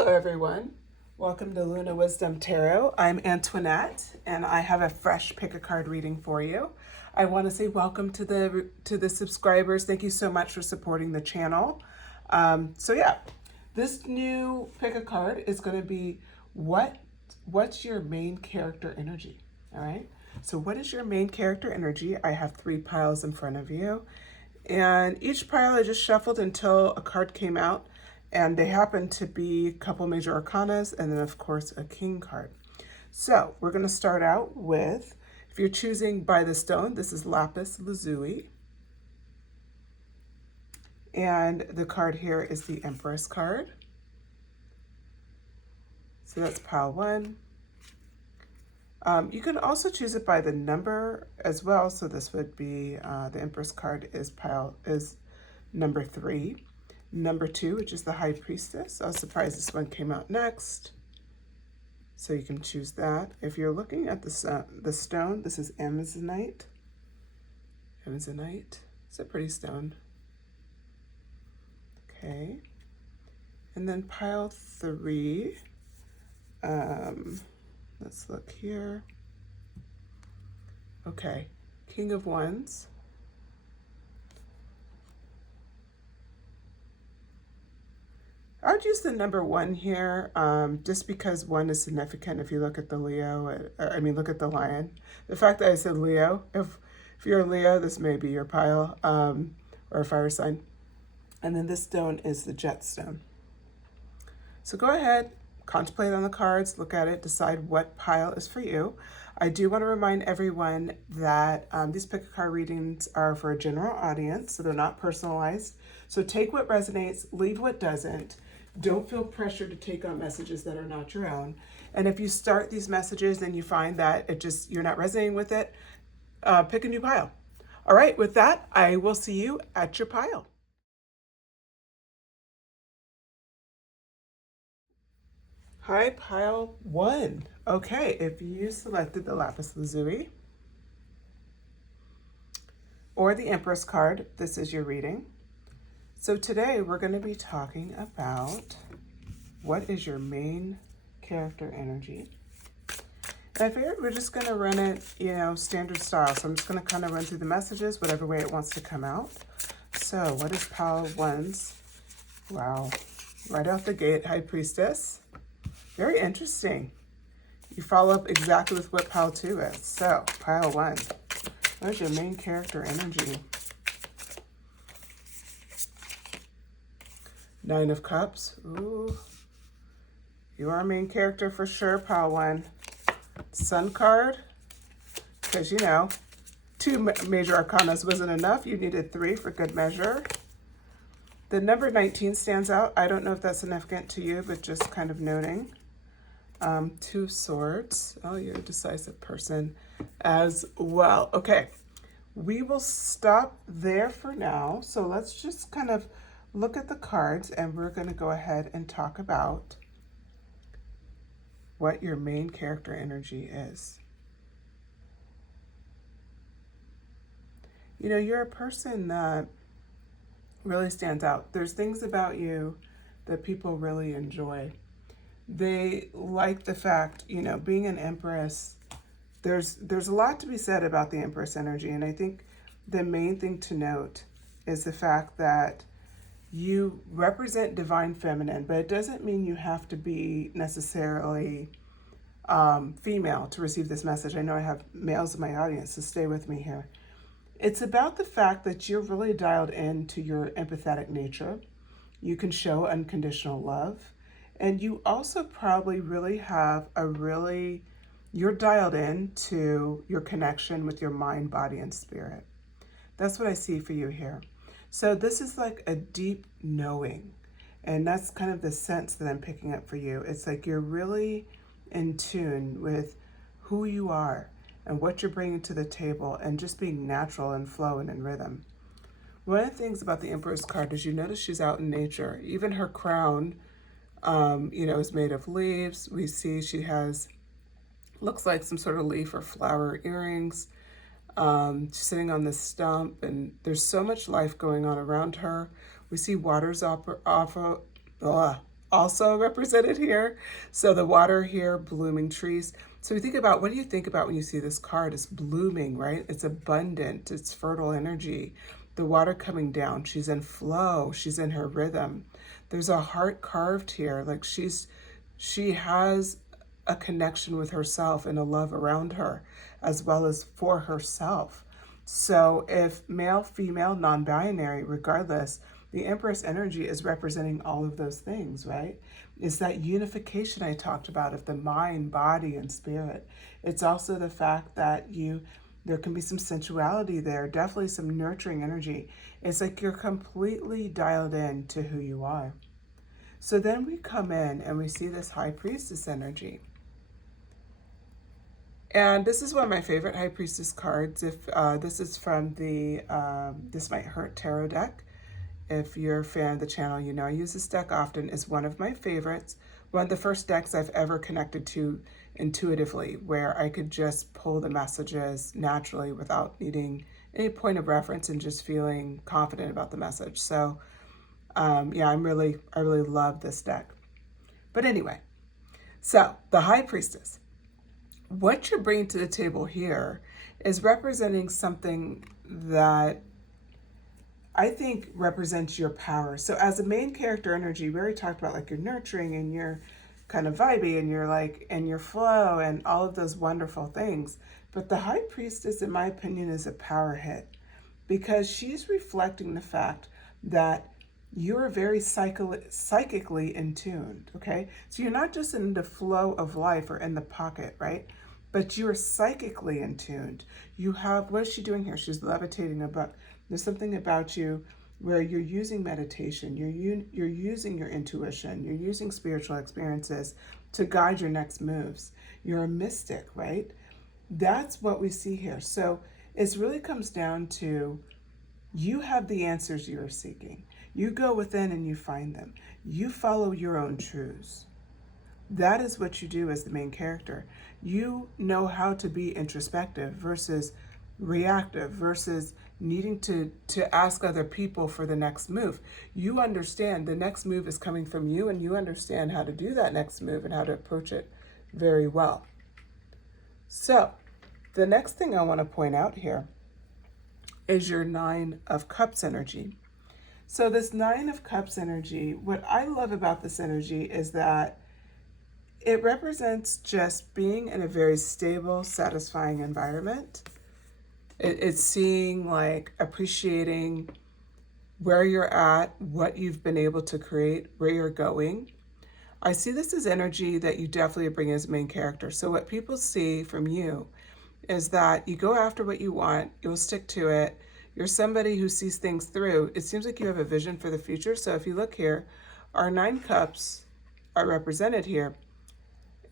Hello everyone, welcome to Luna Wisdom Tarot. I'm Antoinette and I have a fresh pick a card reading for you. I want to say welcome to the subscribers. Thank you so much for supporting the channel. This new pick a card is going to be what's your main character energy, all right? So what is your main character energy? I have 3 piles in front of you, and each pile I just shuffled until a card came out. And they happen to be a couple major arcanas and then, of course, a king card. So we're going to start out with, if you're choosing by the stone, this is lapis lazuli. And the card here is the Empress card. So that's pile 1. You can also choose it by the number as well. So this would be, the Empress card is number 3. Number 2, which is the High Priestess. I was surprised this one came out next. So you can choose that. If you're looking at the stone, this is Amazonite. Amazonite. It's a pretty stone. Okay. And then pile 3. Let's look here. Okay. King of Wands. I would use the number 1 here, just because 1 is significant if you look at the Leo, look at the lion. The fact that I said Leo, if you're a Leo, this may be your pile, or a fire sign. And then this stone is the jet stone. So go ahead, contemplate on the cards, look at it, decide what pile is for you. I do want to remind everyone that these pick a card readings are for a general audience, so they're not personalized. So take what resonates, leave what doesn't. Don't feel pressure to take on messages that are not your own. And if you start these messages and you find that you're not resonating with it, pick a new pile. All right, with that, I will see you at your pile. Hi, pile 1. Okay, if you selected the lapis lazuli or the Empress card, this is your reading. So today we're going to be talking about what is your main character energy. And I figured we're just going to run it, standard style. So I'm just going to kind of run through the messages, whatever way it wants to come out. So what is pile 1's? Wow. Right out the gate, High Priestess. Very interesting. You follow up exactly with what pile 2 is. So pile 1, what is your main character energy? 9 of Cups. Ooh. You are a main character for sure, pile 1. Sun card. Because, 2 major arcanas wasn't enough. You needed 3 for good measure. The number 19 stands out. I don't know if that's significant to you, but just kind of noting. 2 swords. Oh, you're a decisive person as well. Okay. We will stop there for now. So let's just kind of look at the cards, and we're going to go ahead and talk about what your main character energy is. You're a person that really stands out. There's things about you that people really enjoy. They like the fact, being an Empress, there's a lot to be said about the Empress energy, and I think the main thing to note is the fact that you represent divine feminine, but it doesn't mean you have to be necessarily female to receive this message. I know I have males in my audience, so stay with me here. It's about the fact that you're really dialed into your empathetic nature. You can show unconditional love. And you also probably really have you're dialed into your connection with your mind, body, and spirit. That's what I see for you here. So this is like a deep knowing, and that's kind of the sense that I'm picking up for you. It's like you're really in tune with who you are and what you're bringing to the table, and just being natural and flowing in rhythm. One of the things about the Emperor's card is you notice she's out in nature. Even her crown, is made of leaves. We see she looks like some sort of leaf or flower earrings. She's sitting on this stump, and there's so much life going on around her. We see waters also represented here. So the water here, blooming trees. So we think about, what do you think about when you see this card? It's blooming, right? It's abundant, it's fertile energy. The water coming down, she's in flow, she's in her rhythm. There's a heart carved here, like she has a connection with herself and a love around her, as well as for herself. So if male, female, non-binary, regardless, the Empress energy is representing all of those things, right? It's that unification I talked about of the mind, body, and spirit. It's also the fact that there can be some sensuality there, definitely some nurturing energy. It's like you're completely dialed in to who you are. So then we come in and we see this High Priestess energy. And this is one of my favorite High Priestess cards. If this is from the This Might Hurt tarot deck. If you're a fan of the channel, you know I use this deck often. It's one of my favorites. One of the first decks I've ever connected to intuitively, where I could just pull the messages naturally without needing any point of reference and just feeling confident about the message. So yeah, I really love this deck. But anyway, so the High Priestess. What you're bringing to the table here is representing something that I think represents your power. So as a main character energy, we already talked about like your nurturing and your kind of vibey and your flow and all of those wonderful things. But the High Priestess, in my opinion, is a power hit because she's reflecting the fact that you're very psychically in tune, okay? So you're not just in the flow of life or in the pocket, right? But you're psychically in tuned. You have, what is she doing here? She's levitating above. There's something about you where you're using meditation, you're using your intuition, you're using spiritual experiences to guide your next moves. You're a mystic, right? That's what we see here. So it really comes down to you have the answers you're seeking. You go within and you find them. You follow your own truths. That is what you do as the main character. You know how to be introspective versus reactive versus needing to ask other people for the next move. You understand the next move is coming from you, and you understand how to do that next move and how to approach it very well. So the next thing I want to point out here is your Nine of Cups energy. So this Nine of Cups energy, what I love about this energy is that it represents just being in a very stable, satisfying environment. It's seeing, like, appreciating where you're at, what you've been able to create, where you're going. I see this as energy that you definitely bring as main character. So what people see from you is that you go after what you want, you'll stick to it. You're somebody who sees things through. It seems like you have a vision for the future. So if you look here, our 9 cups are represented here.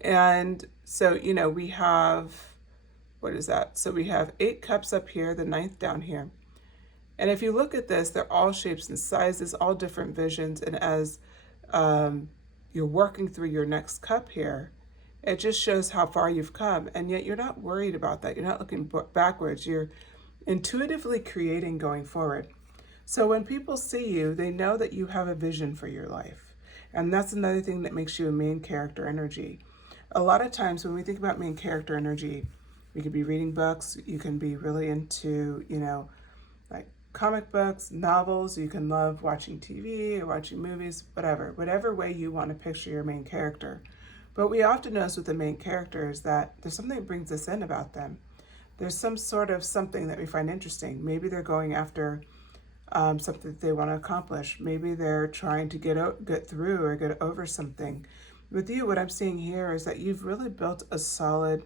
And so, you know, we have, what is that? So we have 8 cups up here, the 9th down here. And if you look at this, they're all shapes and sizes, all different visions. And as you're working through your next cup here, it just shows how far you've come. And yet you're not worried about that. You're not looking backwards. You're intuitively creating going forward. So when people see you, they know that you have a vision for your life. And that's another thing that makes you a main character energy. A lot of times when we think about main character energy, you could be reading books, you can be really into, you know, like comic books, novels, you can love watching TV or watching movies, whatever way you want to picture your main character. But we often notice with the main character is that there's something that brings us in about them. There's some sort of something that we find interesting. Maybe they're going after something that they want to accomplish. Maybe they're trying to get through or get over something. With you, what I'm seeing here is that you've really built a solid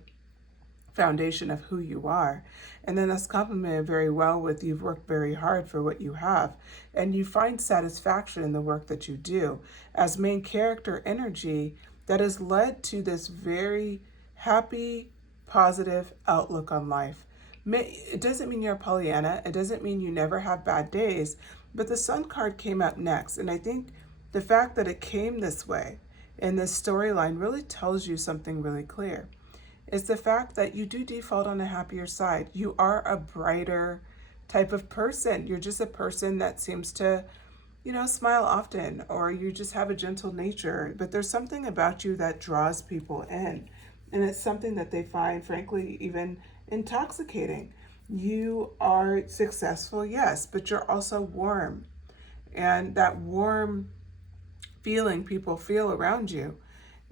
foundation of who you are. And then that's complemented very well with you've worked very hard for what you have. And you find satisfaction in the work that you do. As main character energy, that has led to this very happy, positive outlook on life. It doesn't mean you're a Pollyanna. It doesn't mean you never have bad days. But the Sun card came up next. And I think the fact that it came this way in this storyline really tells you something really clear. It's the fact that you do default on a happier side. You are a brighter type of person. You're just a person that seems to smile often, or you just have a gentle nature, but there's something about you that draws people in. And it's something that they find, frankly, even intoxicating. You are successful, yes, but you're also warm. And that warm feeling people feel around you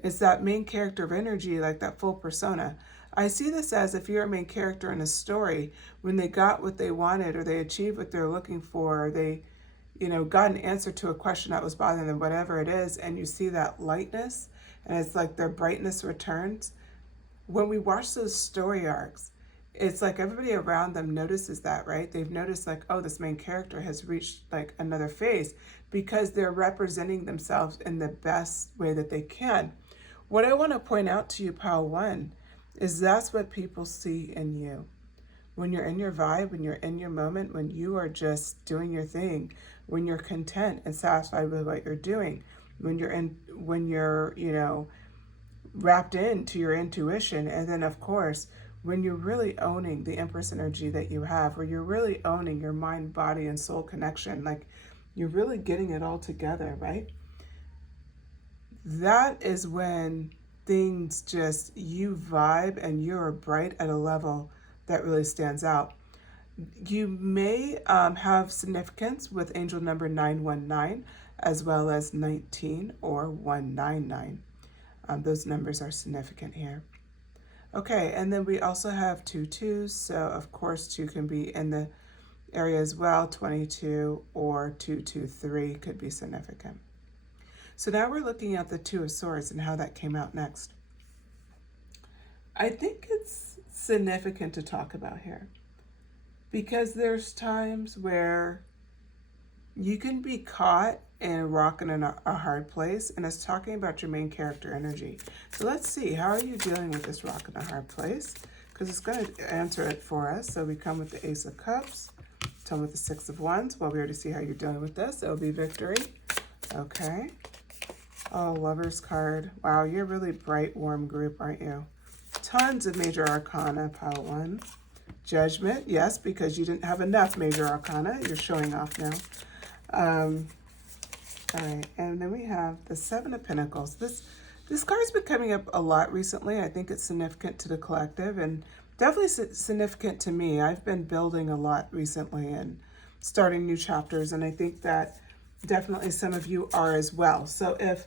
is that main character of energy, like that full persona. I see this as if you're a main character in a story, when they got what they wanted, or they achieved what they're looking for, or they got an answer to a question that was bothering them, whatever it is, and you see that lightness, and it's like their brightness returns. When we watch those story arcs, it's like everybody around them notices that, right? They've noticed, like, oh, this main character has reached like another phase, because they're representing themselves in the best way that they can. What I want to point out to you, Pile 1, is that's what people see in you. When you're in your vibe, when you're in your moment, when you are just doing your thing, when you're content and satisfied with what you're doing, when you're wrapped into your intuition, and then of course, when you're really owning the Empress energy that you have, where you're really owning your mind, body, and soul connection, like you're really getting it all together, right? That is when things just, you vibe and you're bright at a level that really stands out. You may have significance with angel number 919, as well as 19 or 199. Those numbers are significant here. Okay, and then we also have 22s, so of course 2 can be in the area as well. 22 or 223 could be significant. So now we're looking at the Two of Swords and how that came out next. I think it's significant to talk about here, because there's times where you can be caught in a rock and a hard place, and it's talking about your main character energy. So let's see, how are you dealing with this rock and a hard place? Because it's going to answer it for us. So we come with the Ace of Cups, come with the Six of Wands. Well, we already see how you're dealing with this. It'll be victory. Okay. Oh, Lover's card. Wow, you're a really bright, warm group, aren't you? Tons of major arcana, Pile 1. Judgment, yes, because you didn't have enough major arcana. You're showing off now. All right, and then we have the Seven of Pentacles. This card's been coming up a lot recently. I think it's significant to the collective, and definitely significant to me. I've been building a lot recently and starting new chapters, and I think that definitely some of you are as well. So if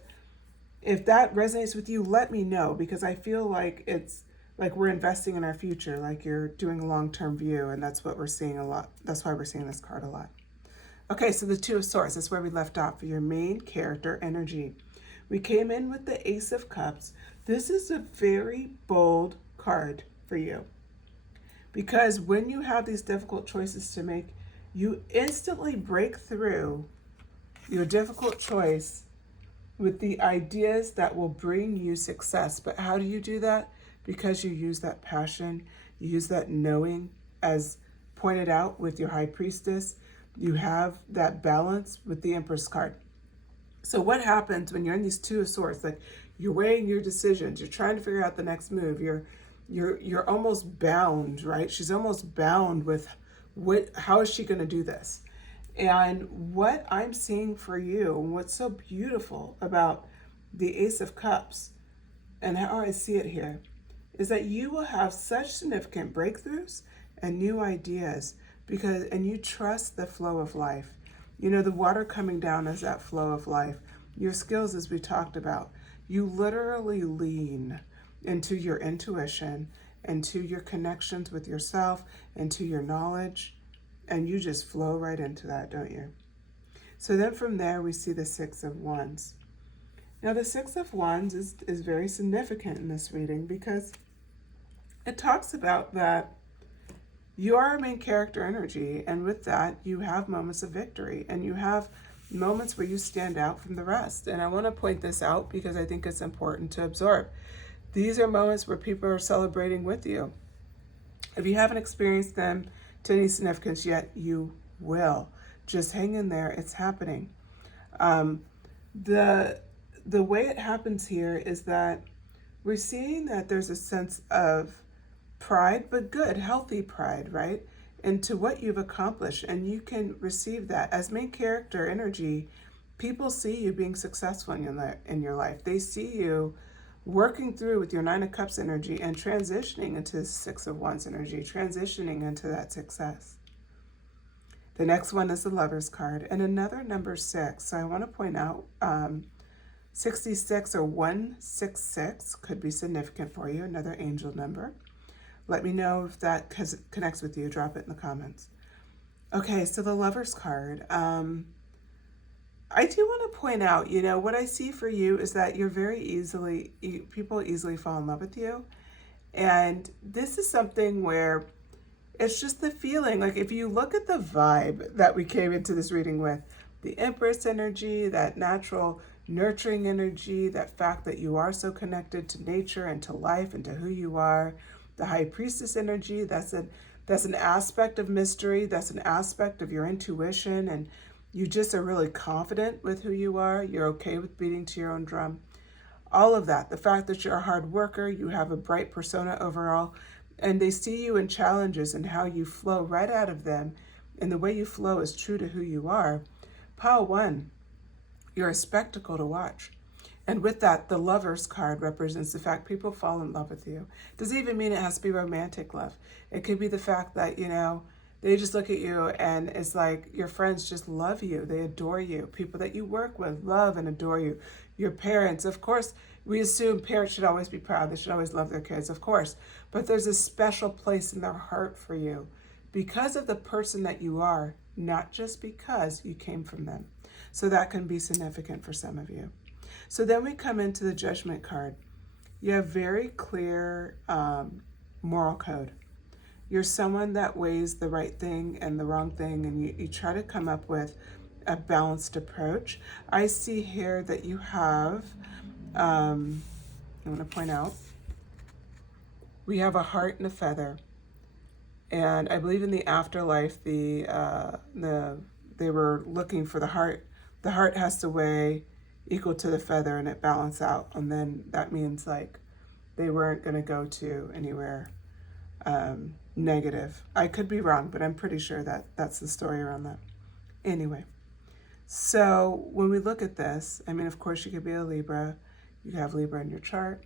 that resonates with you, let me know, because I feel like it's like we're investing in our future, like you're doing a long-term view, and that's what we're seeing a lot. That's why we're seeing this card a lot. Okay, so the Two of Swords, that's where we left off for your main character energy. We came in with the Ace of Cups. This is a very bold card for you, because when you have these difficult choices to make, you instantly break through your difficult choice with the ideas that will bring you success. But how do you do that? Because you use that passion, you use that knowing, as pointed out with your High Priestess. You have that balance with the Empress card. So what happens when you're in these Two of Swords? Like, you're weighing your decisions, you're trying to figure out the next move, you're almost bound, right? She's almost bound with how is she going to do this? And what I'm seeing for you, and what's so beautiful about the Ace of Cups and how I see it here, is that you will have such significant breakthroughs and new ideas, and you trust the flow of life. The water coming down is that flow of life. Your skills, as we talked about, you literally lean into your intuition, into your connections with yourself, into your knowledge, and you just flow right into that, don't you? So then from there, we see the Six of Wands. Now, the Six of Wands is very significant in this reading, because it talks about that you are a main character energy, and with that, you have moments of victory, and you have moments where you stand out from the rest. And I want to point this out because I think it's important to absorb. These are moments where people are celebrating with you. If you haven't experienced them to any significance yet, you will. Just hang in there. It's happening. The way it happens here is that we're seeing that there's a sense of pride, but good, healthy pride, right? into what you've accomplished, and you can receive that. As main character energy, people see you being successful in your life. They see you working through with your Nine of Cups energy and transitioning into Six of Wands energy, transitioning into that success. The next one is the Lover's card, and another number 6. So I want to point out 66 or 166 could be significant for you, another angel number. Let me know if that connects with you. Drop it in the comments. Okay, so the Lover's card. I do want to point out, what I see for you is that you're people easily fall in love with you. And this is something where it's just the feeling, like if you look at the vibe that we came into this reading with, the Empress energy, that natural nurturing energy, that fact that you are so connected to nature and to life and to who you are, the High Priestess energy, that's an aspect of mystery, that's an aspect of your intuition, and you just are really confident with who you are, you're okay with beating to your own drum. All of that, the fact that you're a hard worker, you have a bright persona overall, and they see you in challenges and how you flow right out of them, and the way you flow is true to who you are. Pile 1, you're a spectacle to watch. And with that, the Lover's card represents the fact people fall in love with you. Doesn't even mean it has to be romantic love. It could be the fact that, they just look at you and it's like your friends just love you. They adore you. People that you work with love and adore you. Your parents, of course, we assume parents should always be proud. They should always love their kids, of course. But there's a special place in their heart for you because of the person that you are, not just because you came from them. So that can be significant for some of you. So then we come into the Judgment card. You have very clear moral code. You're someone that weighs the right thing and the wrong thing, and you try to come up with a balanced approach. I see here that you have, I want to point out, we have a heart and a feather. And I believe in the afterlife, they were looking for the heart. The heart has to weigh equal to the feather and it balance out. And then that means like they weren't going to go to anywhere negative. I could be wrong, but I'm pretty sure that that's the story around that. Anyway, so when we look at this, I mean, of course, you could be a Libra. You could have Libra in your chart.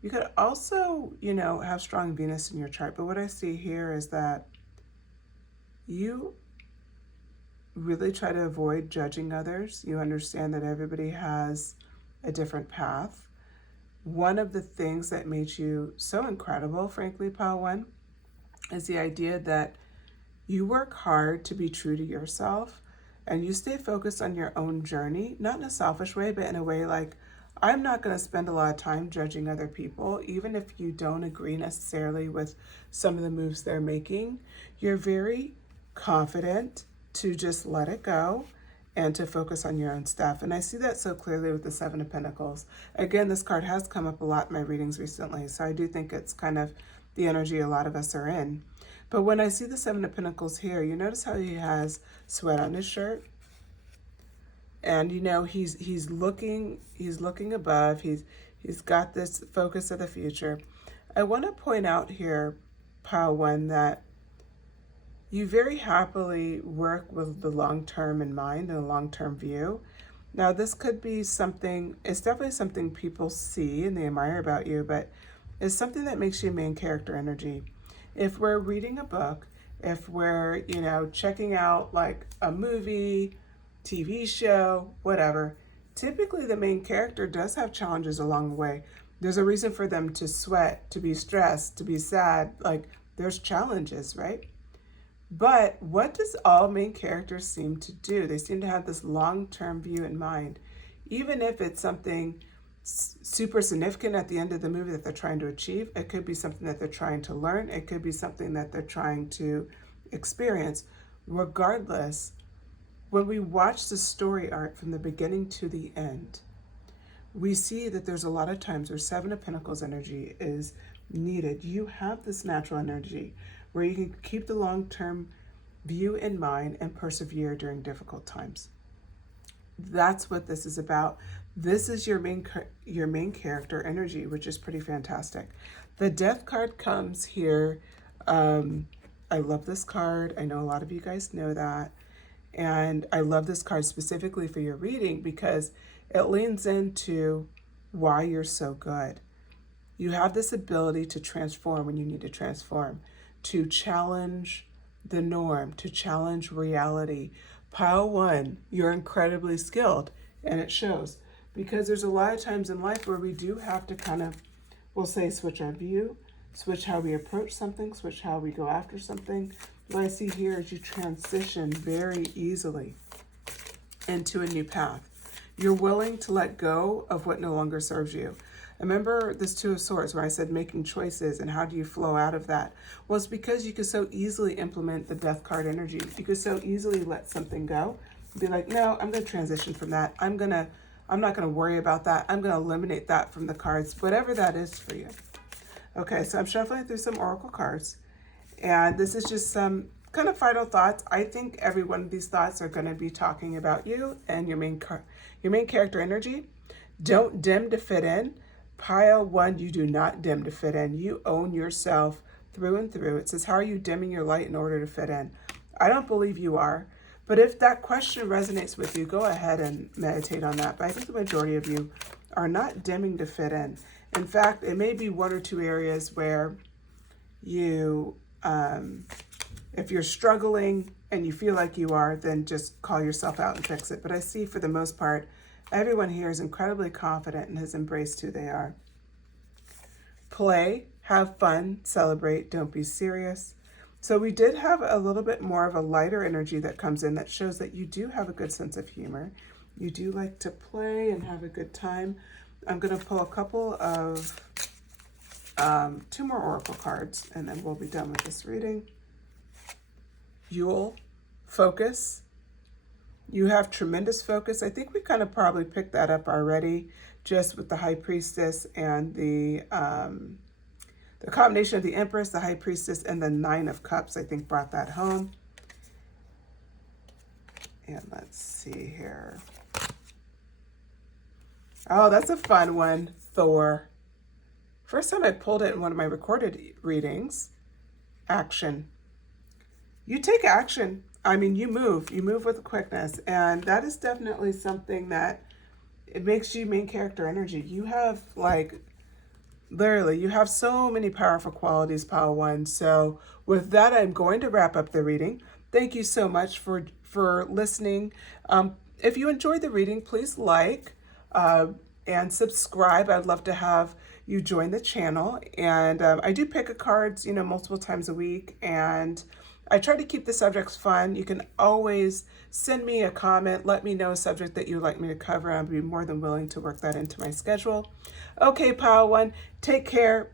You could also, have strong Venus in your chart. But what I see here is that you really try to avoid judging others. You understand that everybody has a different path. One of the things that made you so incredible, frankly, Pile 1, is the idea that you work hard to be true to yourself and you stay focused on your own journey, not in a selfish way, but in a way like, I'm not going to spend a lot of time judging other people, even if you don't agree necessarily with some of the moves they're making. You're very confident to just let it go and to focus on your own stuff. And I see that so clearly with the Seven of Pentacles. Again, this card has come up a lot in my readings recently, so I do think it's kind of the energy a lot of us are in. But when I see the Seven of Pentacles here, you notice how he has sweat on his shirt? And he's looking above. He's got this focus of the future. I want to point out here, Pile 1, that you very happily work with the long term in mind and a long term view. Now, this could be something, it's definitely something people see and they admire about you, but it's something that makes you main character energy. If we're reading a book, if we're, checking out like a movie, TV show, whatever, typically the main character does have challenges along the way. There's a reason for them to sweat, to be stressed, to be sad. Like there's challenges, right? But what does all main characters seem to do? They seem to have this long-term view in mind. Even if it's something super significant at the end of the movie that they're trying to achieve, it could be something that they're trying to learn. It could be something that they're trying to experience. Regardless, when we watch the story arc from the beginning to the end, we see that there's a lot of times where Seven of Pentacles energy is needed. You have this natural energy where you can keep the long-term view in mind and persevere during difficult times. That's what this is about. This is your main character energy, which is pretty fantastic. The Death card comes here I love this card. I know a lot of you guys know that. And I love this card specifically for your reading because it leans into why you're so good. You have this ability to transform when you need to transform, to challenge the norm, to challenge reality. Pile one, you're incredibly skilled, and it shows. Because there's a lot of times in life where we do have to kind of, we'll say, switch our view, switch how we approach something, switch how we go after something. What I see here is you transition very easily into a new path. You're willing to let go of what no longer serves you. Remember this Two of Swords where I said making choices and how do you flow out of that? Well, it's because you could so easily implement the death card energy. You could so easily let something go. Be like, no, I'm going to transition from that. I'm not going to worry about that. I'm going to eliminate that from the cards, whatever that is for you. Okay, so I'm shuffling through some oracle cards. And this is just some kind of final thoughts. I think every one of these thoughts are going to be talking about you and your main character energy. Don't dim to fit in. Pile one, you do not dim to fit in. You own yourself through and through. It says, how are you dimming your light in order to fit in? I don't believe you are. But if that question resonates with you, go ahead and meditate on that. But I think the majority of you are not dimming to fit in. In fact, it may be one or two areas where you, if you're struggling and you feel like you are, then just call yourself out and fix it. But I see for the most part, everyone here is incredibly confident and has embraced who they are. Play, have fun, celebrate, don't be serious. So we did have a little bit more of a lighter energy that comes in that shows that you do have a good sense of humor. You do like to play and have a good time. I'm going to pull a couple of, two more oracle cards, and then we'll be done with this reading. Yule, focus. You have tremendous focus. I think we kind of probably picked that up already just with the High Priestess and the combination of the Empress, the High Priestess, and the Nine of Cups, I think brought that home. And let's see here. Oh, that's a fun one, Thor. First time I pulled it in one of my recorded readings. Action. You take action. I mean, you move with quickness. And that is definitely something that it makes you main character energy. You have literally, you have so many powerful qualities, Pile One. So with that, I'm going to wrap up the reading. Thank you so much for listening. If you enjoyed the reading, please like and subscribe. I'd love to have you join the channel. And I do pick a cards, multiple times a week. And I try to keep the subjects fun. You can always send me a comment. Let me know a subject that you'd like me to cover. I'd be more than willing to work that into my schedule. Okay, Pile One, take care.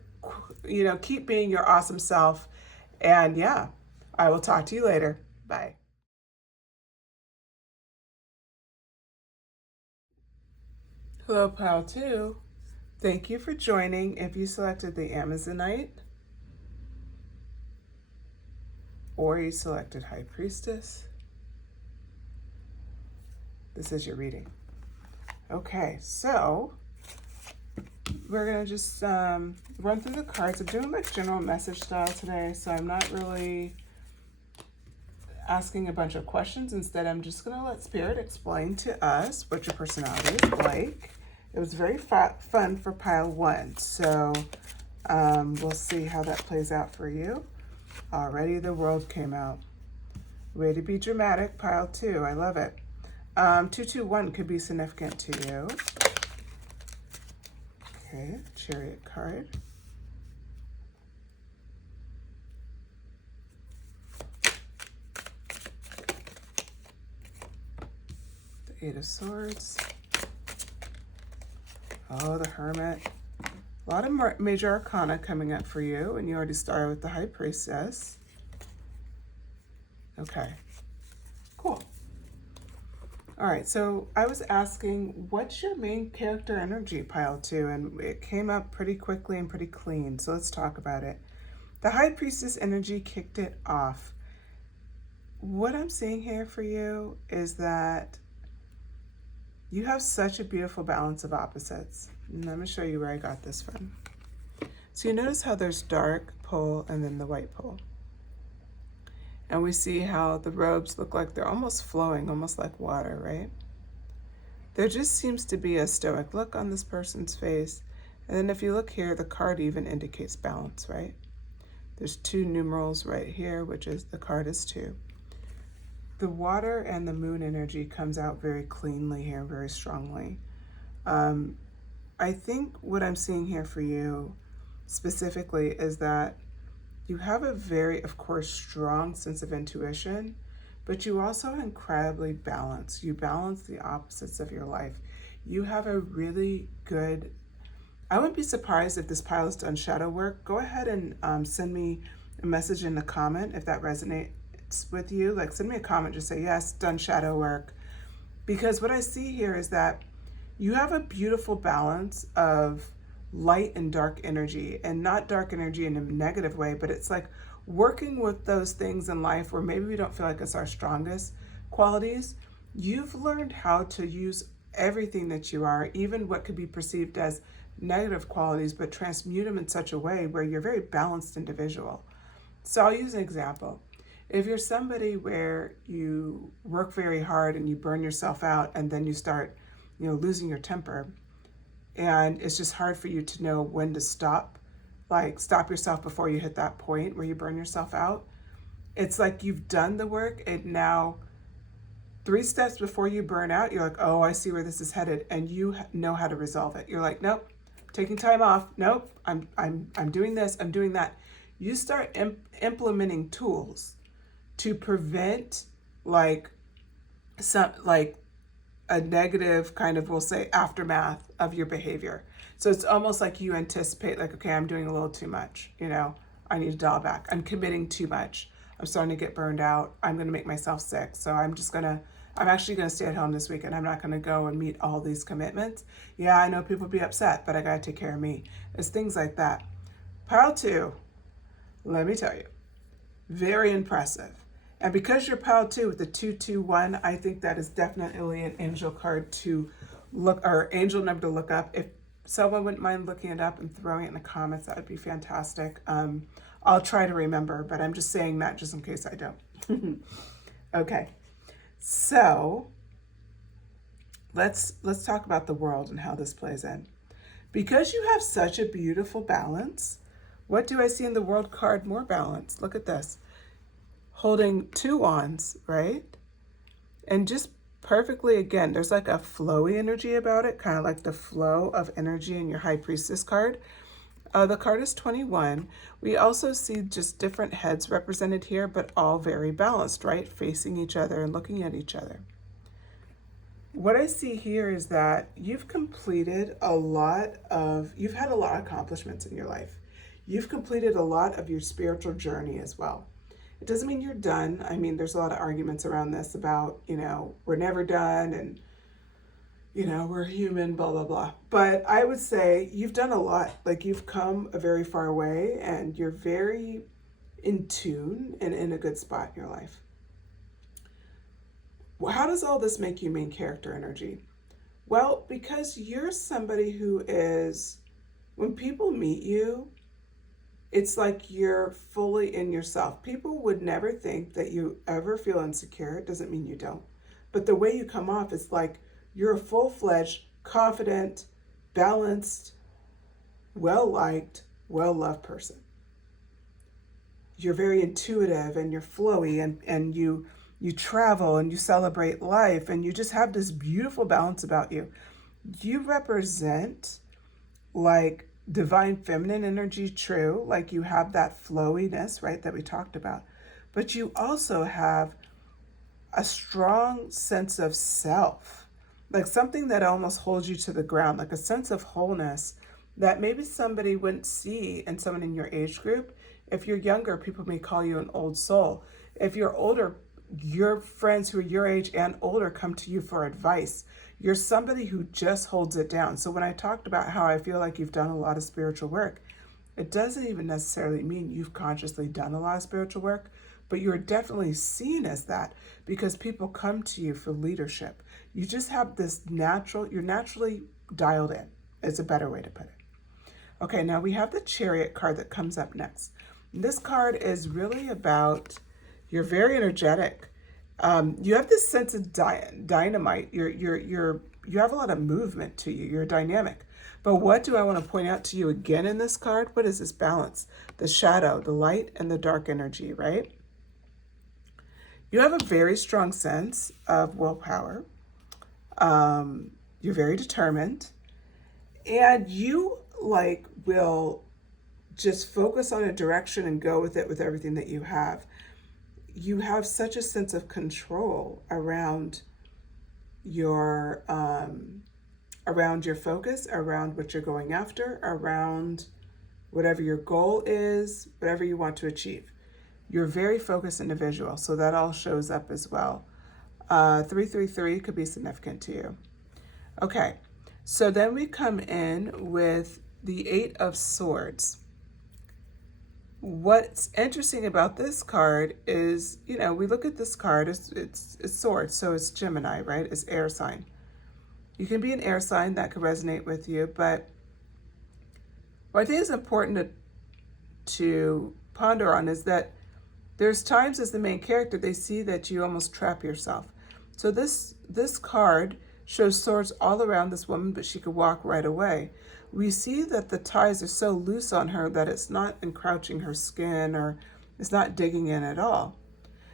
Keep being your awesome self. And yeah, I will talk to you later. Bye. Hello, Pile Two. Thank you for joining. If you selected the Amazonite, or you selected High Priestess, this is your reading. Okay, so we're going to just run through the cards. I'm doing like general message style today, so I'm not really asking a bunch of questions. Instead, I'm just going to let Spirit explain to us what your personality is like. It was very fun for Pile One, so we'll see how that plays out for you. Already the world came out. Way to be dramatic, Pile Two. I love it. 221 could be significant to you. Okay, Chariot card. The Eight of Swords. Oh, the Hermit. A lot of major arcana coming up for you, and you already started with the High Priestess. Okay, cool. All right, so I was asking, what's your main character energy, Pile Two? And it came up pretty quickly and pretty clean, so let's talk about it. The High Priestess energy kicked it off. What I'm seeing here for you is that you have such a beautiful balance of opposites. And let me show you where I got this from. So you notice how there's dark pole and then the white pole. And we see how the robes look like they're almost flowing, almost like water, right? There just seems to be a stoic look on this person's face. And then if you look here, the card even indicates balance, right? There's 2 numerals right here, which is the card is 2. The water and the moon energy comes out very cleanly here, very strongly. I think what I'm seeing here for you specifically is that you have a very, of course, strong sense of intuition, but you also incredibly balance. You balance the opposites of your life. You have a really good, I wouldn't be surprised if this pile has done shadow work. Go ahead and send me a message in the comment if that resonates with you. Like, send me a comment, just say, yes, done shadow work. Because what I see here is that you have a beautiful balance of light and dark energy, and not dark energy in a negative way, but it's like working with those things in life where maybe we don't feel like it's our strongest qualities. You've learned how to use everything that you are, even what could be perceived as negative qualities, but transmute them in such a way where you're a very balanced individual. So I'll use an example. If you're somebody where you work very hard and you burn yourself out, and then you start, losing your temper, and it's just hard for you to know when to stop, like stop yourself before you hit that point where you burn yourself out. It's like you've done the work, and now 3 steps before you burn out, you're like, oh, I see where this is headed, and you know how to resolve it. You're like, nope, taking time off. Nope, I'm doing this, I'm doing that. You start implementing tools to prevent a negative kind of, we'll say, aftermath of your behavior. So it's almost like you anticipate, like, okay, I'm doing a little too much, I need to dial back. I'm committing too much. I'm starting to get burned out. I'm going to make myself sick. So I'm actually going to stay at home this weekend. I'm not going to go and meet all these commitments. Yeah, I know people be upset, but I got to take care of me. It's things like that. Pile 2, let me tell you, very impressive. And because you're pile 2 with the 221, I think that is definitely an angel card to look, or angel number to look up. If someone wouldn't mind looking it up and throwing it in the comments, that would be fantastic. I'll try to remember, but I'm just saying that just in case I don't. Okay, so let's talk about the world and how this plays in. Because you have such a beautiful balance, what do I see in the world card? More balance. Look at this. Holding 2 wands, right? And just perfectly, again, there's like a flowy energy about it, kind of like the flow of energy in your High Priestess card. The card is 21. We also see just different heads represented here, but all very balanced, right? Facing each other and looking at each other. What I see here is that you've completed you've had a lot of accomplishments in your life. You've completed a lot of your spiritual journey as well. It doesn't mean you're done. I mean, there's a lot of arguments around this about, we're never done, and, we're human, blah, blah, blah. But I would say you've done a lot. Like, you've come a very far way, and you're very in tune and in a good spot in your life. Well, how does all this make you main character energy? Well, because you're somebody who is, when people meet you, it's like you're fully in yourself. People would never think that you ever feel insecure. It doesn't mean you don't. But the way you come off is like you're a full-fledged, confident, balanced, well-liked, well-loved person. You're very intuitive, and you're flowy, and you travel, and you celebrate life, and you just have this beautiful balance about you. You represent like divine feminine energy, true, like you have that flowiness, right, that we talked about, but you also have a strong sense of self, like something that almost holds you to the ground, like a sense of wholeness that maybe somebody wouldn't see in someone in your age group. If you're younger, people may call you an old soul. If you're older, your friends who are your age and older come to you for advice. You're somebody who just holds it down. So when I talked about how I feel like you've done a lot of spiritual work, it doesn't even necessarily mean you've consciously done a lot of spiritual work, but you're definitely seen as that because people come to you for leadership. You just have this you're naturally dialed in. It's a better way to put it. Okay, now we have the Chariot card that comes up next. This card is really about, You're very energetic. You have this sense of dynamite. You have a lot of movement to you. You're dynamic. But what do I want to point out to you again in this card? What is this balance? The shadow, the light, and the dark energy, right? You have a very strong sense of willpower. You're very determined. And you will just focus on a direction and go with it with everything that you have. You have such a sense of control around your focus, around what you're going after, around whatever your goal is, whatever you want to achieve. You're very focused individual, so that all shows up as well. 333 could be significant to you. Okay, so then we come in with the Eight of Swords. What's interesting about this card is, we look at this card, it's swords, so it's Gemini, right? It's air sign. You can be an air sign, that could resonate with you, but what I think is important to ponder on is that there's times as the main character, they see that you almost trap yourself. So this card shows swords all around this woman, but she could walk right away. We see that the ties are so loose on her that it's not encroaching her skin or it's not digging in at all.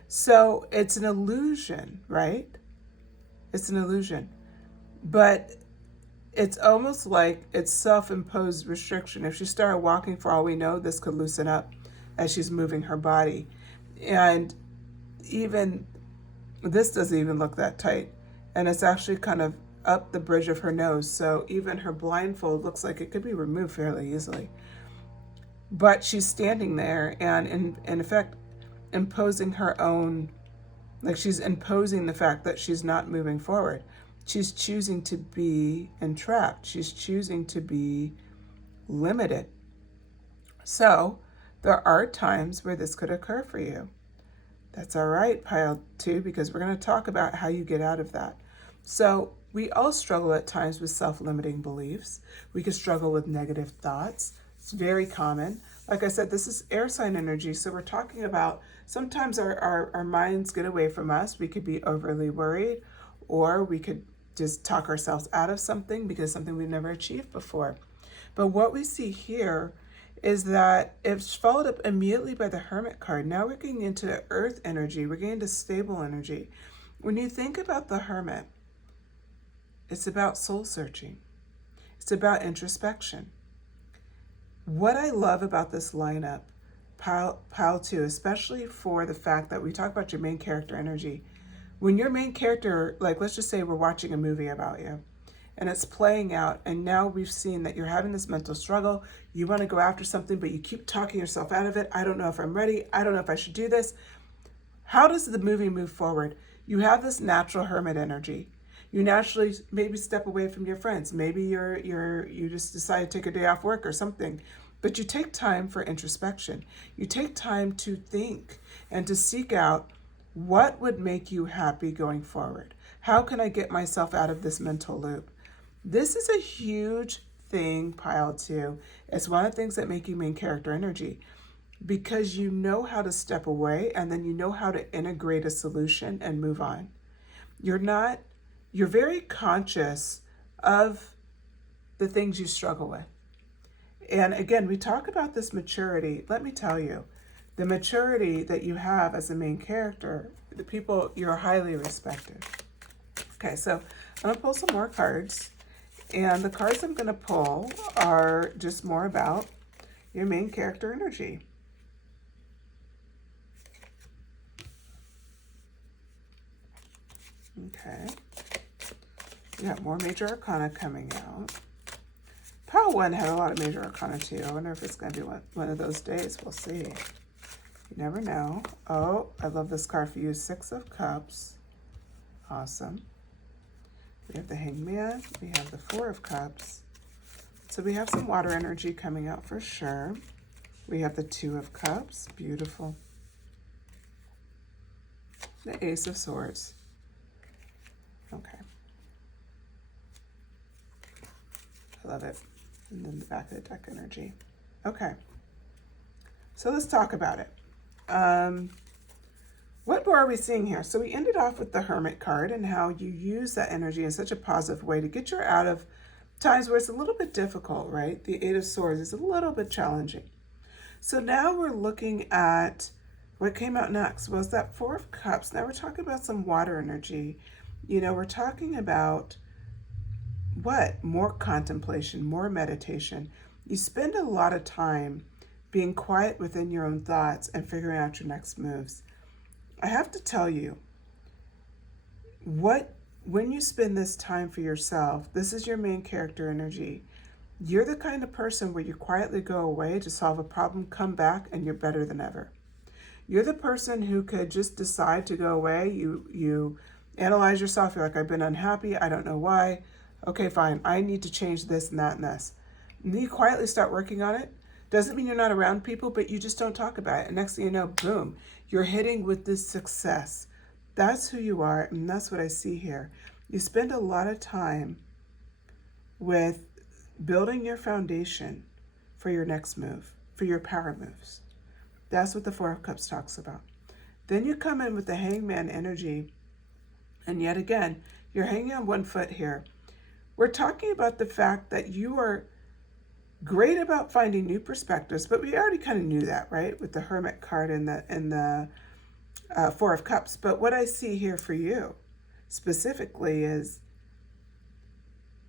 So it's an illusion, right? It's an illusion. But it's almost like it's self-imposed restriction. If she started walking, for all we know, this could loosen up as she's moving her body. And even this doesn't even look that tight. And it's actually kind of up the bridge of her nose. So even her blindfold looks like it could be removed fairly easily. But she's standing there and in effect imposing her own, she's imposing the fact that she's not moving forward. She's choosing to be entrapped. She's choosing to be limited. So there are times where this could occur for you. That's all right, pile 2, because we're going to talk about how you get out of that. So we all struggle at times with self-limiting beliefs. We can struggle with negative thoughts. It's very common. Like I said, this is air sign energy. So we're talking about sometimes our minds get away from us. We could be overly worried, or we could just talk ourselves out of something because something we've never achieved before. But what we see here is that it's followed up immediately by the Hermit card. Now we're getting into earth energy. We're getting into stable energy. When you think about the Hermit, it's about soul searching. It's about introspection. What I love about this lineup, pile 2, especially for the fact that we talk about your main character energy. When your main character, let's just say we're watching a movie about you, and it's playing out, and now we've seen that you're having this mental struggle. You want to go after something, but you keep talking yourself out of it. I don't know if I'm ready. I don't know if I should do this. How does the movie move forward? You have this natural Hermit energy. You naturally maybe step away from your friends. Maybe you just decide to take a day off work or something. But you take time for introspection. You take time to think and to seek out what would make you happy going forward. How can I get myself out of this mental loop? This is a huge thing, pile 2. It's one of the things that make you main character energy, because you know how to step away and then you know how to integrate a solution and move on. You're very conscious of the things you struggle with. And again, we talk about this maturity. Let me tell you, the maturity that you have as a main character, the people, you're highly respected. Okay, so I'm going to pull some more cards. And the cards I'm going to pull are just more about your main character energy. Okay. We have more major arcana coming out. Pile 1 had a lot of major arcana too. I wonder if it's going to be one of those days. We'll see. You never know. Oh, I love this card for you. 6 of Cups. Awesome. We have the Hangman. We have the 4 of Cups. So we have some water energy coming out for sure. We have the 2 of Cups. Beautiful. The Ace of Swords. Okay. I love it. And then the back of the deck energy. Okay. So let's talk about it. what more are we seeing here? So we ended off with the Hermit card and how you use that energy in such a positive way to get you out of times where it's a little bit difficult, right? The Eight of Swords is a little bit challenging. So now we're looking at what came out next was that Four of Cups. Now we're talking about some water energy. You know, we're talking about what? More contemplation, more meditation. You spend a lot of time being quiet within your own thoughts and figuring out your next moves. I have to tell you, when you spend this time for yourself, this is your main character energy. You're the kind of person where you quietly go away to solve a problem, come back, and you're better than ever. You're the person who could just decide to go away. You analyze yourself. You're like, I've been unhappy. I don't know why. Okay, fine. I need to change this and that and this. And then you quietly start working on it. Doesn't mean you're not around people, but you just don't talk about it. And next thing you know, boom, you're hitting with this success. That's who you are, and that's what I see here. You spend a lot of time with building your foundation for your next move, for your power moves. That's what the Four of Cups talks about. Then you come in with the Hangman energy, and yet again, you're hanging on one foot here. We're talking about the fact that you are great about finding new perspectives, but we already kind of knew that, right? With the Hermit card and the Four of Cups. But what I see here for you specifically is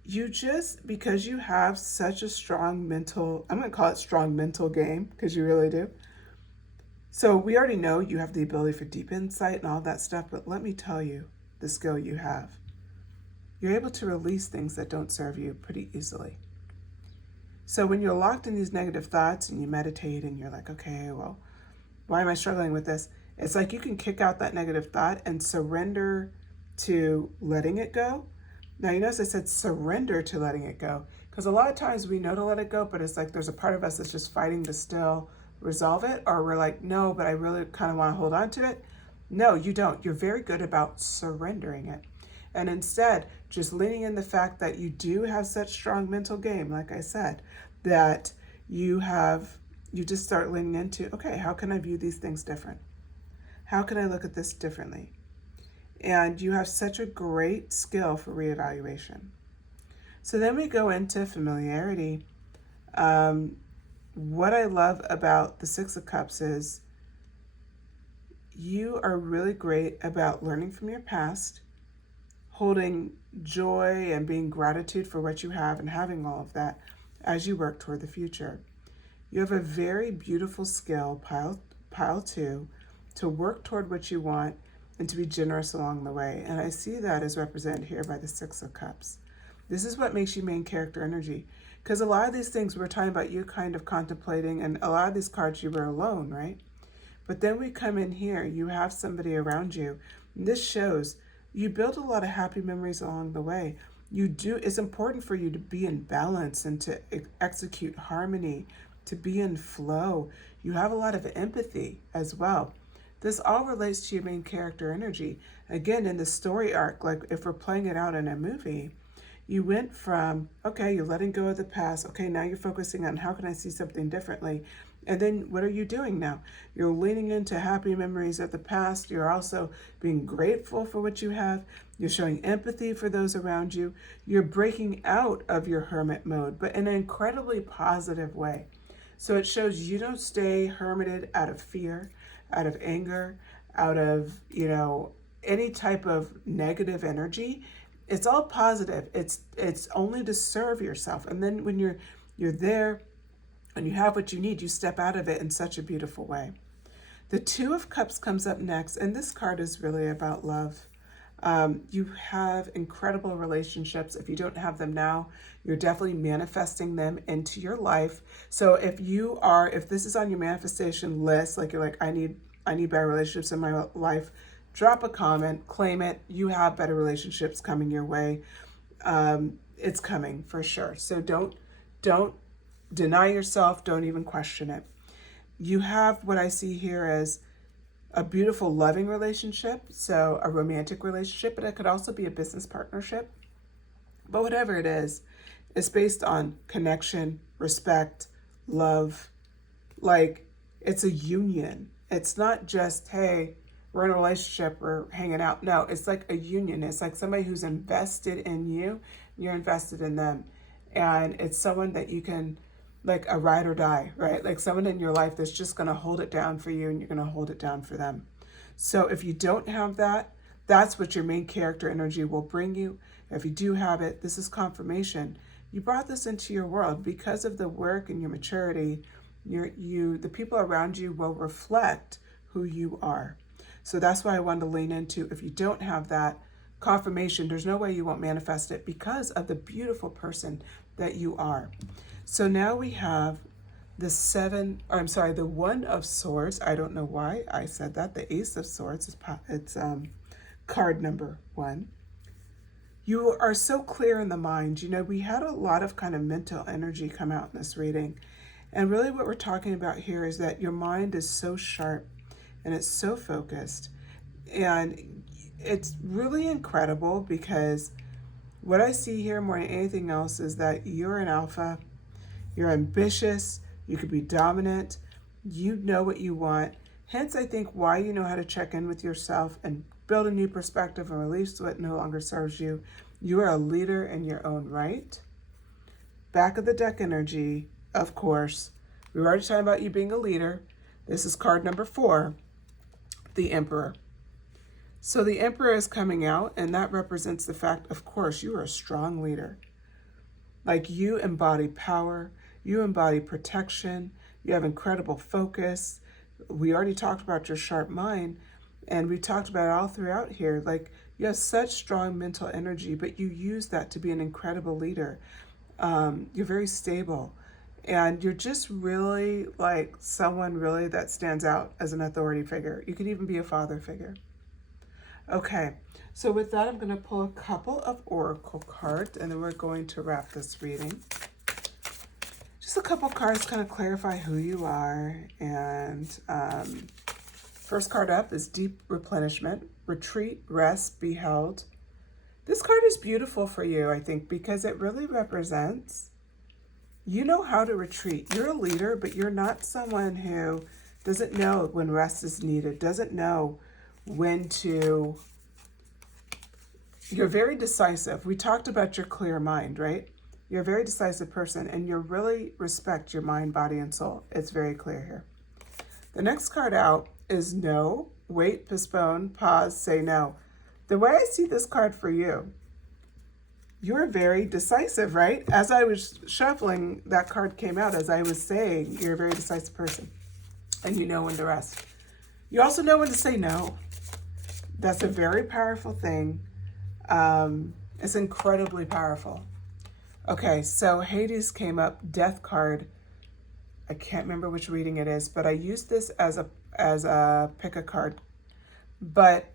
you just, because you have such a strong mental, I'm going to call it strong mental game, because you really do. So we already know you have the ability for deep insight and all that stuff, but let me tell you the skill you have. You're able to release things that don't serve you pretty easily. So when you're locked in these negative thoughts and you meditate and you're like, okay, well, why am I struggling with this? It's like you can kick out that negative thought and surrender to letting it go. Now, you notice I said surrender to letting it go, because a lot of times we know to let it go, but it's like there's a part of us that's just fighting to still resolve it, or we're like, no, but I really kind of want to hold on to it. No, you don't. You're very good about surrendering it. And instead, just leaning in the fact that you do have such strong mental game, like I said, that you just start leaning into, okay, how can I view these things different? How can I look at this differently? And you have such a great skill for reevaluation. So then we go into familiarity. What I love about the Six of Cups is you are really great about learning from your past, holding joy and being gratitude for what you have and having all of that as you work toward the future. You have a very beautiful skill, pile two, to work toward what you want and to be generous along the way. And I see that as represented here by the Six of Cups. This is what makes you main character energy. Because a lot of these things we're talking about you kind of contemplating, and a lot of these cards you were alone, right? But then we come in here, you have somebody around you. And this shows you build a lot of happy memories along the way. It's important for you to be in balance and to execute harmony, to be in flow. You have a lot of empathy as well. This all relates to your main character energy. Again, in the story arc, like if we're playing it out in a movie, you went from, okay, you're letting go of the past. Okay, now you're focusing on how can I see something differently? And then what are you doing now? You're leaning into happy memories of the past. You're also being grateful for what you have. You're showing empathy for those around you. You're breaking out of your hermit mode, but in an incredibly positive way. So it shows you don't stay hermited out of fear, out of anger, out of, any type of negative energy. It's all positive. It's only to serve yourself. And then when you're there and you have what you need, you step out of it in such a beautiful way. The Two of Cups comes up next, and this card is really about love. You have incredible relationships. If you don't have them now, you're definitely manifesting them into your life. So if this is on your manifestation list, like you're like, I need better relationships in my life, drop a comment, claim it. You have better relationships coming your way. It's coming for sure. So don't deny yourself. Don't even question it. You have what I see here as a beautiful loving relationship, so a romantic relationship, but it could also be a business partnership. But whatever it is, it's based on connection, respect, love. Like, it's a union. It's not just, hey, we're in a relationship, we're hanging out. No, it's like a union. It's like somebody who's invested in you, you're invested in them. And it's someone that you can, like a ride or die, right? Like someone in your life that's just going to hold it down for you and you're going to hold it down for them. So if you don't have that, that's what your main character energy will bring you. If you do have it, this is confirmation. You brought this into your world because of the work and your maturity. The people around you will reflect who you are. So that's why I wanted to lean into, if you don't have that confirmation, there's no way you won't manifest it because of the beautiful person that you are. So now we have the One of Swords. I don't know why I said that. The Ace of Swords, it's card number 1. You are so clear in the mind. You know, we had a lot of kind of mental energy come out in this reading. And really what we're talking about here is that your mind is so sharp and it's so focused. And it's really incredible because what I see here more than anything else is that you're an alpha, you're ambitious, you could be dominant, you know what you want. Hence, I think why you know how to check in with yourself and build a new perspective and release what no longer serves you. You are a leader in your own right. Back of the deck energy, of course. We were already talking about you being a leader. This is card number 4, the Emperor. So the Emperor is coming out, and that represents the fact, of course, you are a strong leader. Like you embody power, you embody protection, you have incredible focus. We already talked about your sharp mind, and we talked about it all throughout here. Like you have such strong mental energy, but you use that to be an incredible leader. You're very stable, and you're just really like someone really that stands out as an authority figure. You could even be a father figure. Okay, so with that, I'm going to pull a couple of oracle cards, and then we're going to wrap this reading. Just a couple cards kind of clarify who you are. And first card up is Deep Replenishment, Retreat, Rest, Be Held. This card is beautiful for you, I think, because it really represents you know how to retreat. You're a leader, but you're not someone who doesn't know when rest is needed, doesn't know when to. You're very decisive. We talked about your clear mind, right? You're a very decisive person, and you really respect your mind, body, and soul. It's very clear here. The next card out is No, Wait, Postpone, Pause, Say No. The way I see this card for you, you're very decisive, right? As I was shuffling, that card came out. As I was saying, you're a very decisive person, and you know when to rest. You also know when to say no. That's a very powerful thing. It's incredibly powerful. Okay, so Hades came up, Death card. I can't remember which reading it is, but I used this as a pick a card. But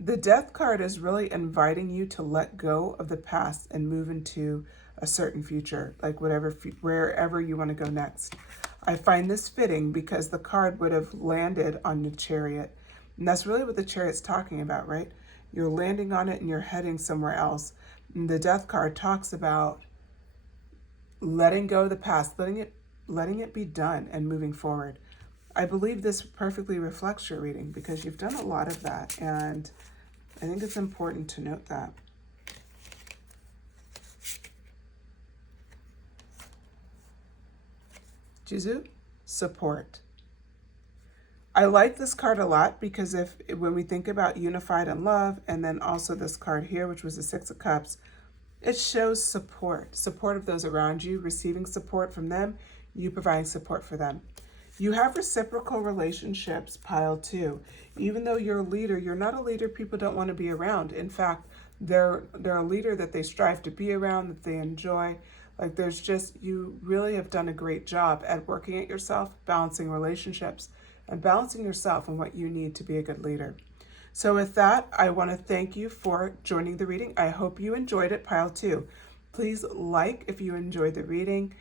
the Death card is really inviting you to let go of the past and move into a certain future, like wherever you want to go next. I find this fitting because the card would have landed on the Chariot. And that's really what the Chariot's talking about, right? You're landing on it and you're heading somewhere else. And the Death card talks about letting go of the past, letting it be done and moving forward. I believe this perfectly reflects your reading because you've done a lot of that, and I think it's important to note that. Jizu, support. I like this card a lot because when we think about unified and love, and then also this card here, which was the Six of Cups, it shows support of those around you, receiving support from them, you providing support for them. You have reciprocal relationships, pile 2. Even though you're a leader, you're not a leader people don't want to be around. In fact, they're a leader that they strive to be around, that they enjoy. Like you really have done a great job at working at yourself, balancing relationships, and balancing yourself and what you need to be a good leader. So with that, I want to thank you for joining the reading. I hope you enjoyed it, pile 2. Please like if you enjoyed the reading.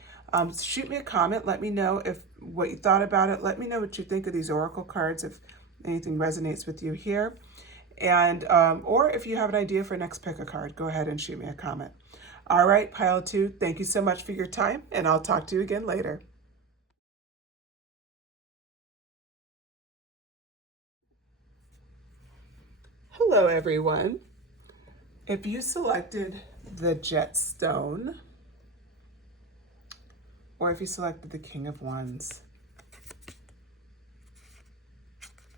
Shoot me a comment. Let me know what you thought about it. Let me know what you think of these oracle cards, if anything resonates with you here. And or if you have an idea for next pick a card, go ahead and shoot me a comment. All right, pile 2, thank you so much for your time, and I'll talk to you again later. Hello, everyone. If you selected the Jet Stone, or if you selected the King of Wands,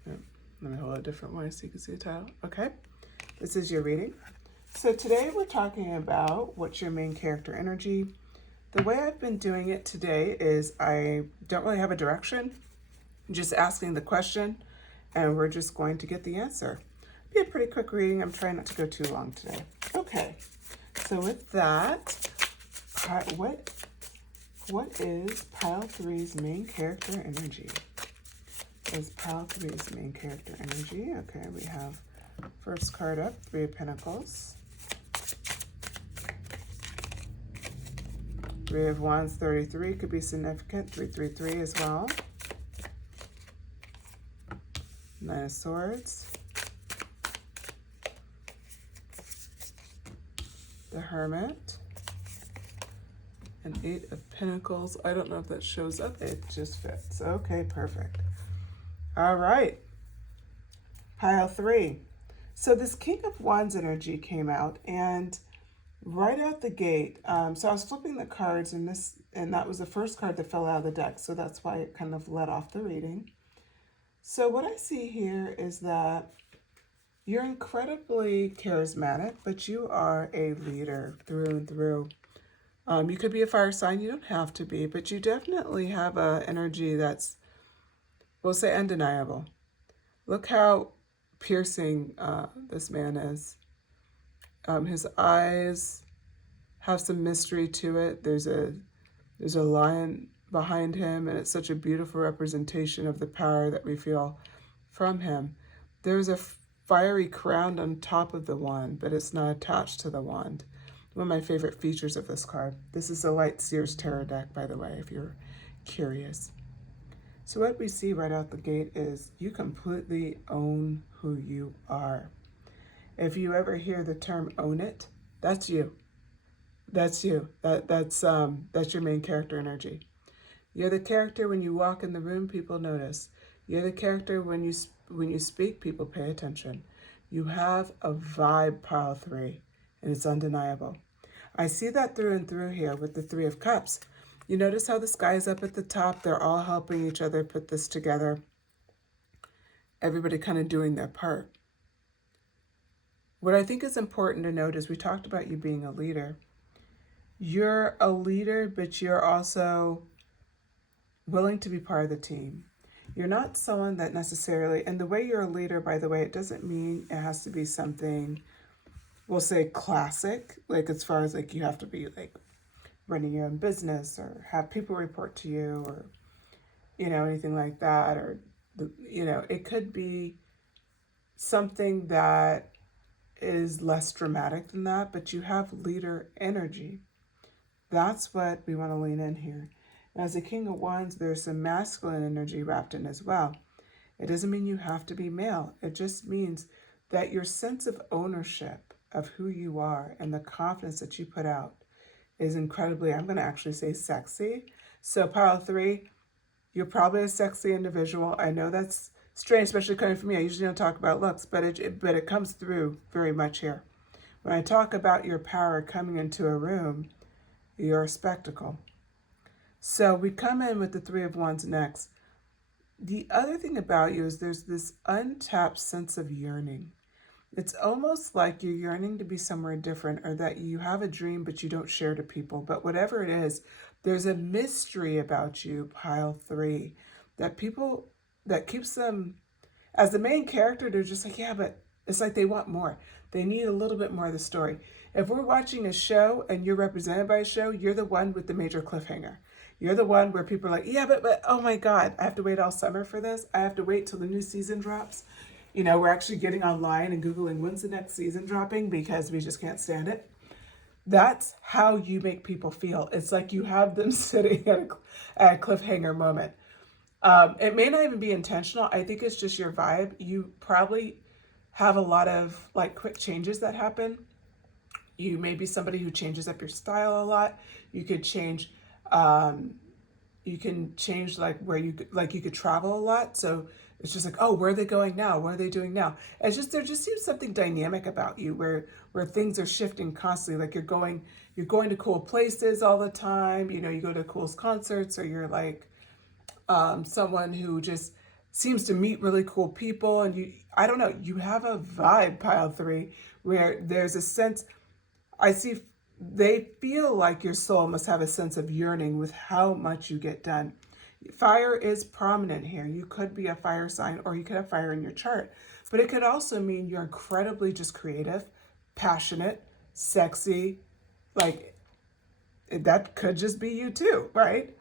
let me hold it a different way so you can see the title. Okay, this is your reading. So today we're talking about what's your main character energy. The way I've been doing it today is I don't really have a direction, I'm just asking the question, and we're just going to get the answer. Be a pretty quick reading. I'm trying not to go too long today. Okay, so with that, what is pile three's main character energy? Is pile three's main character energy? Okay, we have first card up, Three of Pentacles. Three of Wands, 33 could be significant. 333 as well. Nine of Swords. The Hermit. And Eight of Pentacles. I don't know if that shows up. It just fits. Okay, perfect. All right. Pile three. So this King of Wands energy came out, and right out the gate, so I was flipping the cards, and that was the first card that fell out of the deck, so that's why it kind of led off the reading. So what I see here is that you're incredibly charismatic, but you are a leader through and through. You could be a fire sign, you don't have to be, but you definitely have an energy that's, we'll say, undeniable. Look how piercing this man is. His eyes have some mystery to it. There's a lion behind him, and it's such a beautiful representation of the power that we feel from him. There's a fiery crown on top of the wand, but it's not attached to the wand. One of my favorite features of this card. This is a light Seers tarot deck, by the way, if you're curious. So what we see right out the gate is you completely own who you are. If you ever hear the term own it, that's you. That's you. That's your main character energy. You're the character when you walk in the room, people notice. You're the character when you speak, people pay attention. You have a vibe, pile three, and it's undeniable. I see that through and through here with the Three of Cups. You notice how the sky is up at the top. They're all helping each other put this together. Everybody kind of doing their part. What I think is important to note is we talked about you being a leader. You're a leader, but you're also willing to be part of the team. You're not someone that necessarily, and the way you're a leader, by the way, it doesn't mean it has to be something, we'll say classic, like as far as like you have to be like running your own business or have people report to you or, you know, anything like that. Or, you know, it could be something that is less dramatic than that, but you have leader energy. That's what we want to lean in here. As a King of Wands, there's some masculine energy wrapped in as well. It doesn't mean you have to be male. It just means that your sense of ownership of who you are and the confidence that you put out is incredibly, I'm going to actually say sexy. So pile three, you're probably a sexy individual. I know that's strange, especially coming from me. I usually don't talk about looks, but it comes through very much here. When I talk about your power coming into a room, you're a spectacle. So we come in with the Three of Wands next. The other thing about you is there's this untapped sense of yearning. It's almost like you're yearning to be somewhere different, or that you have a dream but you don't share to people. But whatever it is, there's a mystery about you, pile three, that keeps them, as the main character, they're just like, yeah, but it's like they want more. They need a little bit more of the story. If we're watching a show and you're represented by a show, you're the one with the major cliffhanger. You're the one where people are like, yeah, but oh my God, I have to wait all summer for this. I have to wait till the new season drops. You know, we're actually getting online and Googling when's the next season dropping because we just can't stand it. That's how you make people feel. It's like you have them sitting at a cliffhanger moment. It may not even be intentional. I think it's just your vibe. You probably have a lot of like quick changes that happen. You may be somebody who changes up your style a lot. You could change, you can change like where you could travel a lot. So It's just like, oh, where are they going now? What are they doing now? It's just, there just seems something dynamic about you where things are shifting constantly. Like you're going to cool places all the time. You know, you go to cool concerts, or you're like someone who just seems to meet really cool people. And I don't know, you have a vibe, pile 3, where there's a sense, they feel like your soul must have a sense of yearning with how much you get done. Fire is prominent here. You could be a fire sign, or you could have fire in your chart, but it could also mean you're incredibly just creative, passionate, sexy. Like that could just be you too, right?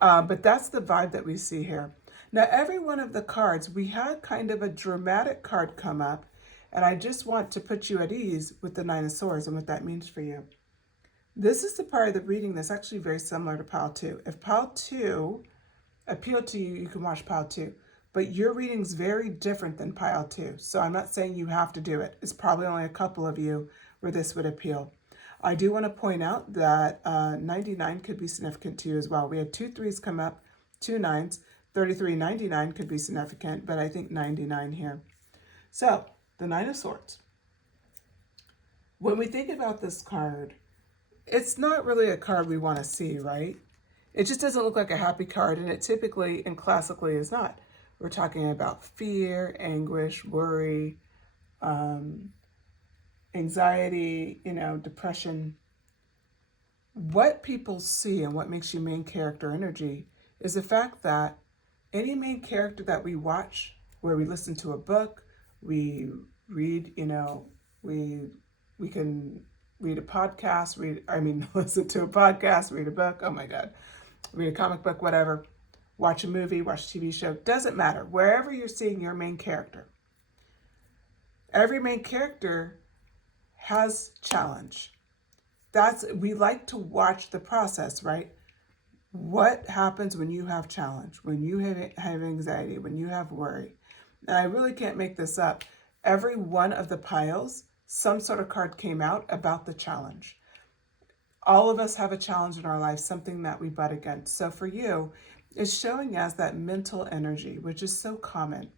But that's the vibe that we see here. Now, every one of the cards, we had kind of a dramatic card come up, and I just want to put you at ease with the Nine of Swords and what that means for you. This is the part of the reading that's actually very similar to Pile 2. If Pile 2 appealed to you, you can watch Pile 2. But your reading's very different than Pile 2. So I'm not saying you have to do it. It's probably only a couple of you where this would appeal. I do want to point out that 99 could be significant to you as well. We had 2 3s come up, 2 9s. 33, 99 could be significant, but I think 99 here. So, the Nine of Swords. When we think about this card, it's not really a card we want to see, right? It just doesn't look like a happy card, and it typically and classically is not. We're talking about fear, anguish, worry, anxiety, depression. What people see and what makes you main character energy is the fact that any main character that we watch, where we listen to a book, we read, we can read a podcast, listen to a podcast, read a book, oh my God, read a comic book, whatever, watch a movie, watch a TV show, doesn't matter. Wherever you're seeing your main character, every main character has challenge. We like to watch the process, right? What happens when you have challenge, when you have anxiety, when you have worry? And I really can't make this up. Every one of the piles, some sort of card came out about the challenge. All of us have a challenge in our life, something that we butt against. So for you, it's showing us that mental energy, which is so common.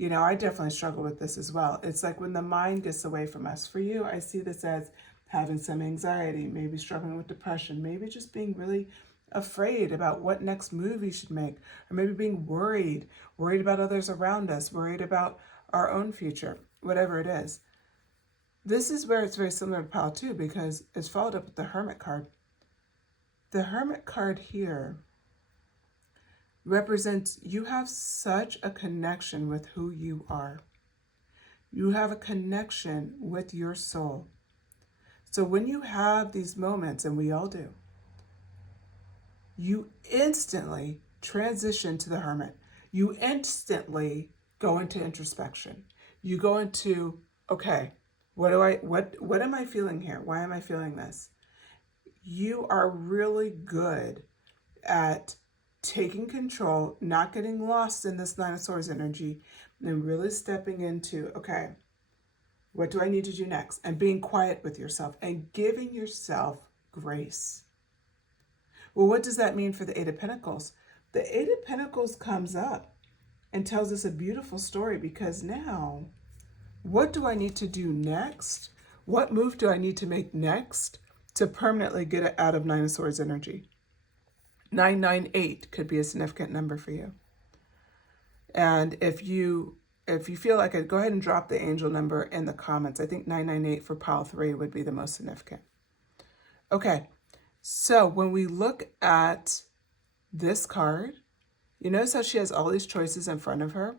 I definitely struggle with this as well. It's like when the mind gets away from us. For you, I see this as having some anxiety, maybe struggling with depression, maybe just being really afraid about what next move we should make, or maybe being worried about others around us, worried about our own future, whatever it is. This is where it's very similar to Pile 2, because it's followed up with the Hermit card. The Hermit card here represents you have such a connection with who you are. You have a connection with your soul. So when you have these moments, and we all do, you instantly transition to the Hermit. You instantly go into introspection. You go into, okay, what am I feeling here? Why am I feeling this? You are really good at taking control, not getting lost in this Nine of Swords energy, and really stepping into, okay, what do I need to do next? And being quiet with yourself and giving yourself grace. Well, what does that mean for the Eight of Pentacles? The Eight of Pentacles comes up and tells us a beautiful story, because now, what do I need to do next? What move do I need to make next to permanently get it out of Nine of Swords energy? 998 could be a significant number for you. And if you feel like it, go ahead and drop the angel number in the comments. I think 998 for Pile 3 would be the most significant. Okay. So when we look at this card, you notice how she has all these choices in front of her?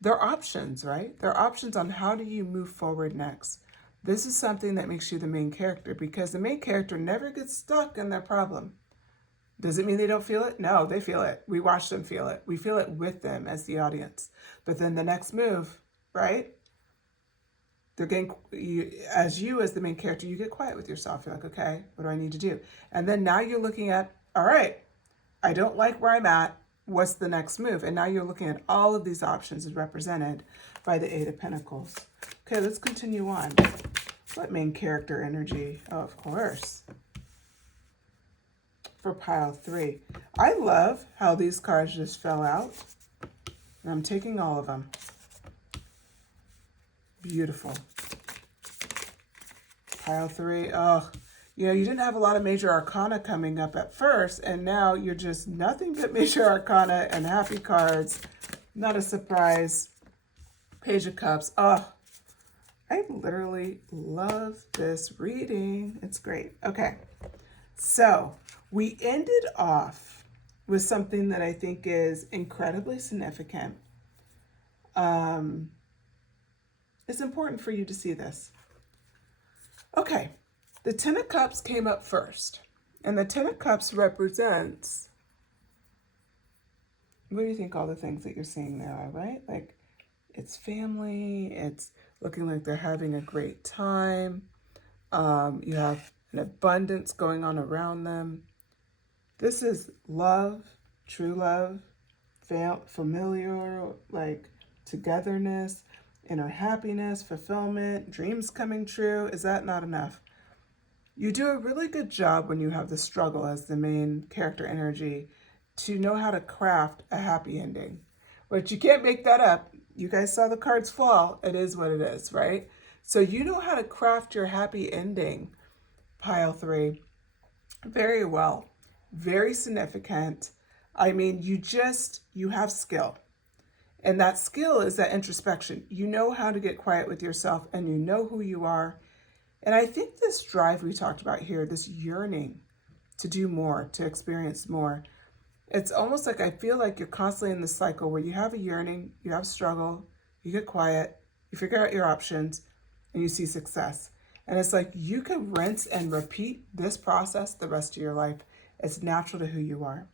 They're options, right? They're options on how do you move forward next. This is something that makes you the main character, because the main character never gets stuck in their problem. Does it mean they don't feel it? No, they feel it. We watch them feel it. We feel it with them as the audience. But then the next move, right? They're getting, as the main character, you get quiet with yourself. You're like, okay, what do I need to do? And then now you're looking at, all right, I don't like where I'm at. What's the next move? And now you're looking at all of these options as represented by the Eight of Pentacles. Okay, let's continue on. What main character energy? Oh, of course. For Pile 3. I love how these cards just fell out. And I'm taking all of them. Beautiful. Pile 3. Oh, you know, you didn't have a lot of major arcana coming up at first, and now you're just nothing but major arcana and happy cards. Not a surprise. Page of Cups. Oh, I literally love this reading. It's great. Okay. So we ended off with something that I think is incredibly significant. It's important for you to see this. Okay, the Ten of Cups came up first. And the Ten of Cups represents, what do you think all the things that you're seeing there are, right? Like, it's family, it's looking like they're having a great time. You have an abundance going on around them. This is love, true love, familiar, like togetherness, inner happiness, fulfillment, dreams coming true. Is that not enough? You do a really good job when you have the struggle as the main character energy to know how to craft a happy ending. But you can't make that up. You guys saw the cards fall. It is what it is, right? So you know how to craft your happy ending, pile 3, very well. Very significant. I mean, you have skill. And that skill is that introspection. You know how to get quiet with yourself and you know who you are. And I think this drive we talked about here, this yearning to do more, to experience more, it's almost like I feel like you're constantly in this cycle where you have a yearning, you have struggle, you get quiet, you figure out your options, and you see success. And it's like you can rinse and repeat this process the rest of your life. It's natural to who you are.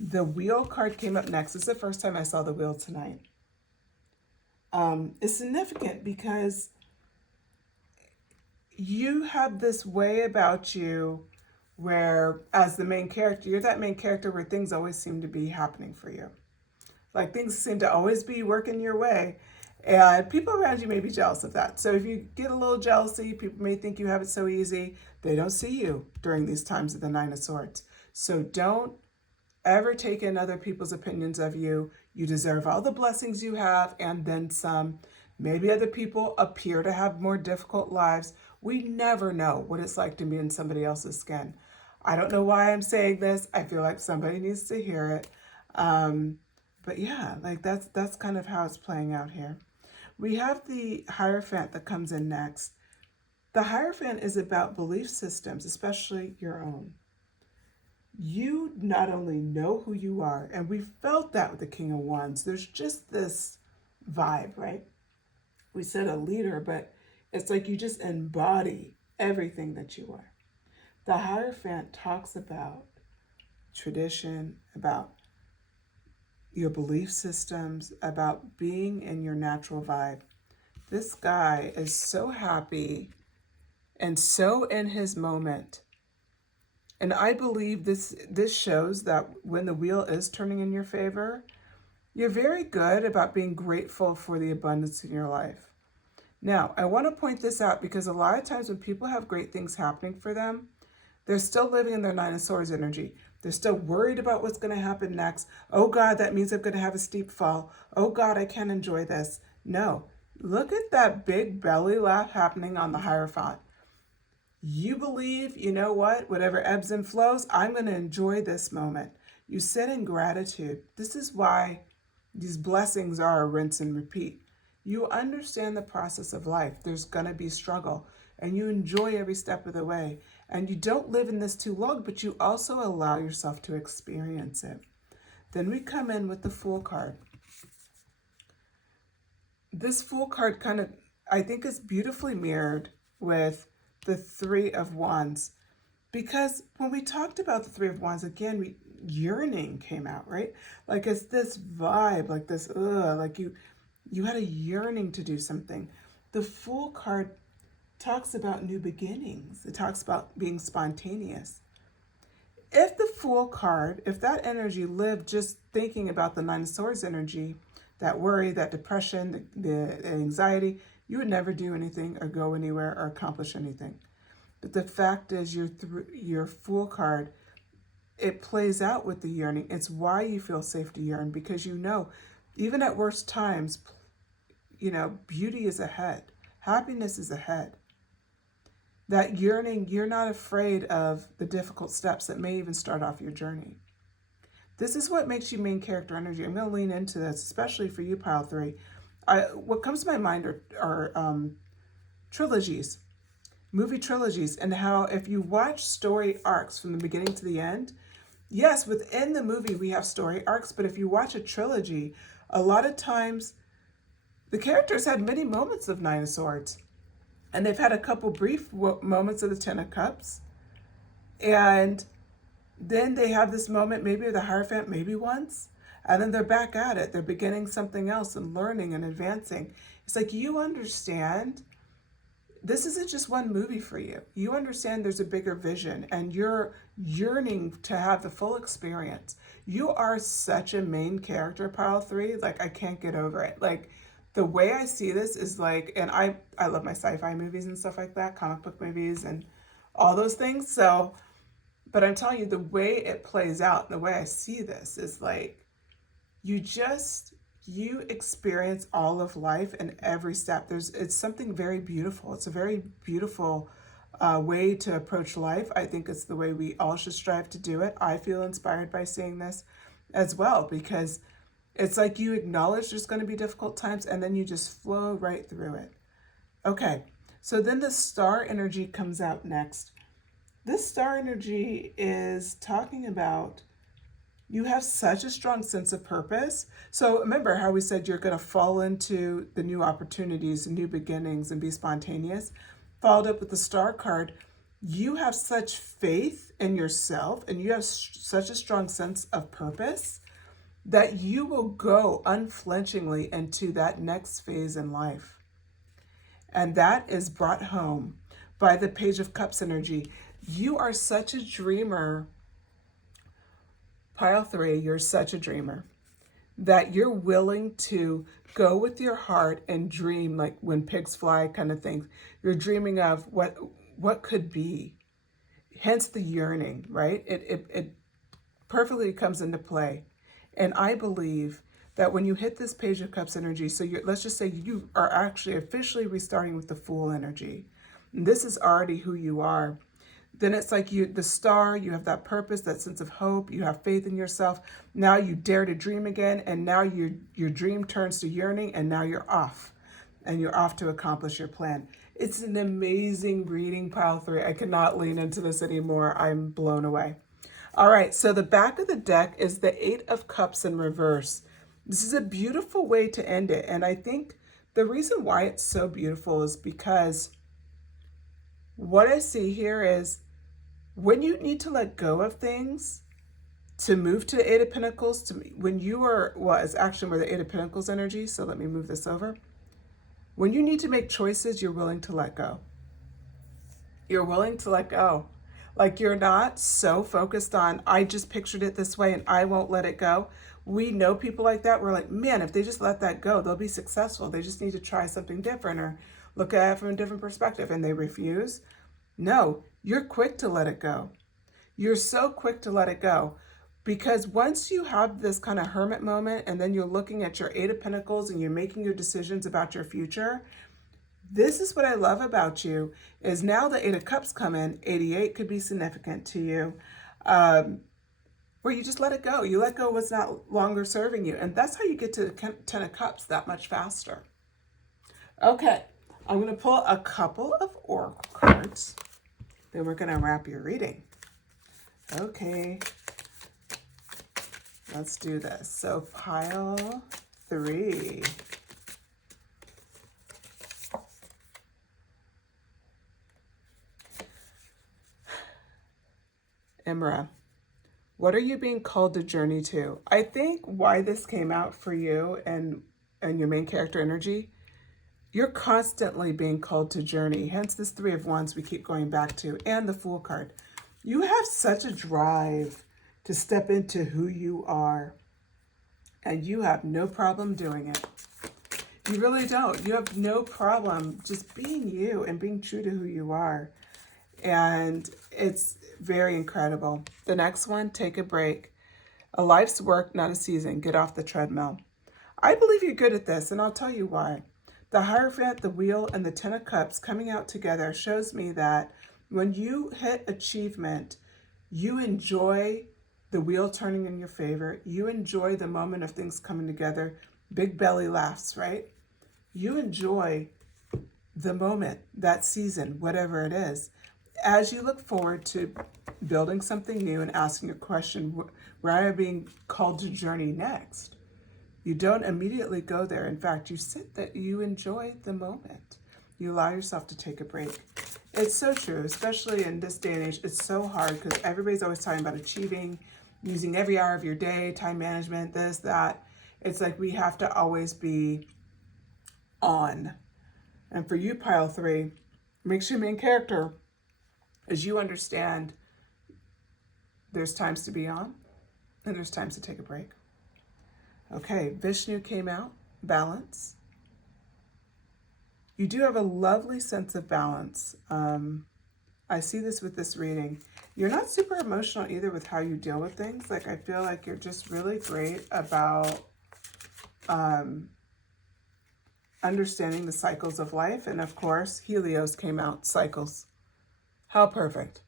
The Wheel card came up next. This is the first time I saw the Wheel tonight. It's significant because you have this way about you where, as the main character, you're that main character where things always seem to be happening for you. Like things seem to always be working your way. And people around you may be jealous of that. So if you get a little jealousy, people may think you have it so easy. They don't see you during these times of the Nine of Swords. So don't ever take in other people's opinions of you. You deserve all the blessings you have and then some. Maybe other people appear to have more difficult lives. We never know what it's like to be in somebody else's skin. I don't know why I'm saying this. I feel like somebody needs to hear it. But yeah, like that's kind of how it's playing out here. We have the Hierophant that comes in next. The Hierophant is about belief systems, especially your own. You not only know who you are, and we felt that with the King of Wands. There's just this vibe, right? We said a leader, but it's like you just embody everything that you are. The Hierophant talks about tradition, about your belief systems, about being in your natural vibe. This guy is so happy and so in his moment. And I believe this shows that when the wheel is turning in your favor, you're very good about being grateful for the abundance in your life. Now, I want to point this out because a lot of times when people have great things happening for them, they're still living in their Nine of Swords energy. They're still worried about what's going to happen next. Oh God, that means I'm going to have a steep fall. Oh God, I can't enjoy this. No, look at that big belly laugh happening on the Hierophant. You believe, you know what, whatever ebbs and flows, I'm going to enjoy this moment. You sit in gratitude. This is why these blessings are a rinse and repeat. You understand the process of life. There's going to be struggle, and you enjoy every step of the way. And you don't live in this too long, but you also allow yourself to experience it. Then we come in with the Fool card. This Fool card kind of, I think, is beautifully mirrored with the Three of Wands. Because when we talked about the Three of Wands, again, yearning came out, right? Like it's this vibe, like this, like you had a yearning to do something. The Fool card talks about new beginnings. It talks about being spontaneous. If the Fool card, if that energy lived just thinking about the Nine of Swords energy, that worry, that depression, the anxiety, you would never do anything or go anywhere or accomplish anything. But the fact is your Fool card, it plays out with the yearning. It's why you feel safe to yearn, because you know Even at worst times, you know, beauty is ahead. Happiness is ahead. That yearning, you're not afraid of the difficult steps that may even start off your journey. This is what makes you main character energy. I'm going to lean into this, especially for you, Pile 3. What comes to my mind are trilogies, movie trilogies, and how if you watch story arcs from the beginning to the end, yes, within the movie we have story arcs, but if you watch a trilogy, a lot of times the characters had many moments of Nine of Swords. And they've had a couple brief moments of the Ten of Cups. And then they have this moment, maybe the Hierophant, maybe once. And then they're back at it. They're beginning something else and learning and advancing. It's like, you understand, this isn't just one movie for you. You understand there's a bigger vision and you're yearning to have the full experience. You are such a main character, Pile 3. Like, I can't get over it. Like, the way I see this is like, and I love my sci-fi movies and stuff like that, comic book movies and all those things. So, but I'm telling you, the way it plays out, the way I see this is like, you experience all of life in every step. It's something very beautiful. It's a very beautiful way to approach life. I think it's the way we all should strive to do it. I feel inspired by seeing this as well, because it's like you acknowledge there's going to be difficult times and then you just flow right through it. Okay, so then the star energy comes out next. This star energy is talking about you have such a strong sense of purpose. So remember how we said you're going to fall into the new opportunities and new beginnings and be spontaneous? Followed up with the star card. You have such faith in yourself and you have such a strong sense of purpose that you will go unflinchingly into that next phase in life. And that is brought home by the Page of Cups energy. You are such a dreamer, Pile 3, you're such a dreamer, that you're willing to go with your heart and dream like when pigs fly kind of thing. You're dreaming of what could be. Hence the yearning, right? It perfectly comes into play. And I believe that when you hit this Page of Cups energy, so let's just say you are actually officially restarting with the Fool energy. And this is already who you are. Then it's like the star, you have that purpose, that sense of hope, you have faith in yourself. Now you dare to dream again, and now your dream turns to yearning, and now you're off. And you're off to accomplish your plan. It's an amazing reading, Pile 3. I cannot lean into this anymore. I'm blown away. All right, so the back of the deck is the Eight of Cups in reverse. This is a beautiful way to end it. And I think the reason why it's so beautiful is because what I see here is when you need to let go of things to move to the Eight of Pentacles, when you are, well, it's actually where the Eight of Pentacles energy, so let me move this over. When you need to make choices, you're willing to let go. You're willing to let go. Like, you're not so focused on, I just pictured it this way and I won't let it go. We know people like that. We're like, man, if they just let that go, they'll be successful. They just need to try something different or look at it from a different perspective, and they refuse. No, you're quick to let it go. You're so quick to let it go, because once you have this kind of hermit moment and then you're looking at your Eight of Pentacles and you're making your decisions about your future, this is what I love about you, is now the Eight of Cups come in. 88 could be significant to you, where you just let it go. You let go what's not longer serving you. And that's how you get to the 10 of Cups that much faster. Okay, I'm going to pull a couple of oracle cards. Then we're going to wrap your reading. Okay, let's do this. So Pile 3. Imra, what are you being called to journey to? I think why this came out for you and your main character energy, you're constantly being called to journey. Hence this Three of Wands we keep going back to, and the Fool card. You have such a drive to step into who you are, and you have no problem doing it. You really don't. You have no problem just being you and being true to who you are. And it's very incredible. The next one, take a break. A life's work, not a season. Get off the treadmill. I believe you're good at this, and I'll tell you why. The Hierophant, the Wheel, and the Ten of Cups coming out together shows me that when you hit achievement, you enjoy the wheel turning in your favor. You enjoy the moment of things coming together. Big belly laughs, right? You enjoy the moment, that season, whatever it is. As you look forward to building something new and asking a question, where am I being called to journey next? You don't immediately go there. In fact, you sit there, you enjoy the moment. You allow yourself to take a break. It's so true, especially in this day and age. It's so hard because everybody's always talking about achieving, using every hour of your day, time management, this, that. It's like we have to always be on. And for you, pile 3, makes you main character as you understand there's times to be on and there's times to take a break. Okay, Vishnu came out, balance. You do have a lovely sense of balance. I see this with this reading. You're not super emotional either with how you deal with things. Like, I feel like you're just really great about understanding the cycles of life. And of course, Helios came out, cycles. How perfect.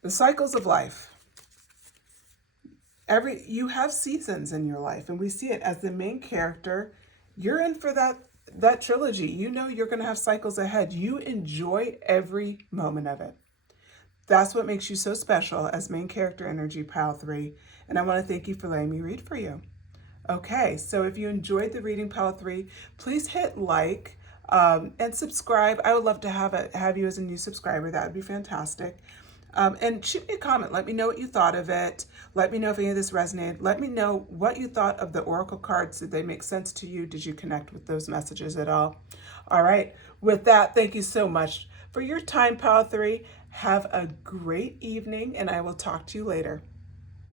The cycles of life. You have seasons in your life, and we see it as the main character. You're in for that trilogy. You know you're going to have cycles ahead. You enjoy every moment of it. That's what makes you so special as main character energy, pile 3. And I want to thank you for letting me read for you. Okay, so if you enjoyed the reading, pile 3, please hit like and subscribe. I would love to have you as a new subscriber. That would be fantastic. And shoot me a comment. Let me know what you thought of it. Let me know if any of this resonated. Let me know what you thought of the oracle cards. Did they make sense to you? Did you connect with those messages at all? All right. With that, thank you so much for your time, pile 3. Have a great evening, and I will talk to you later.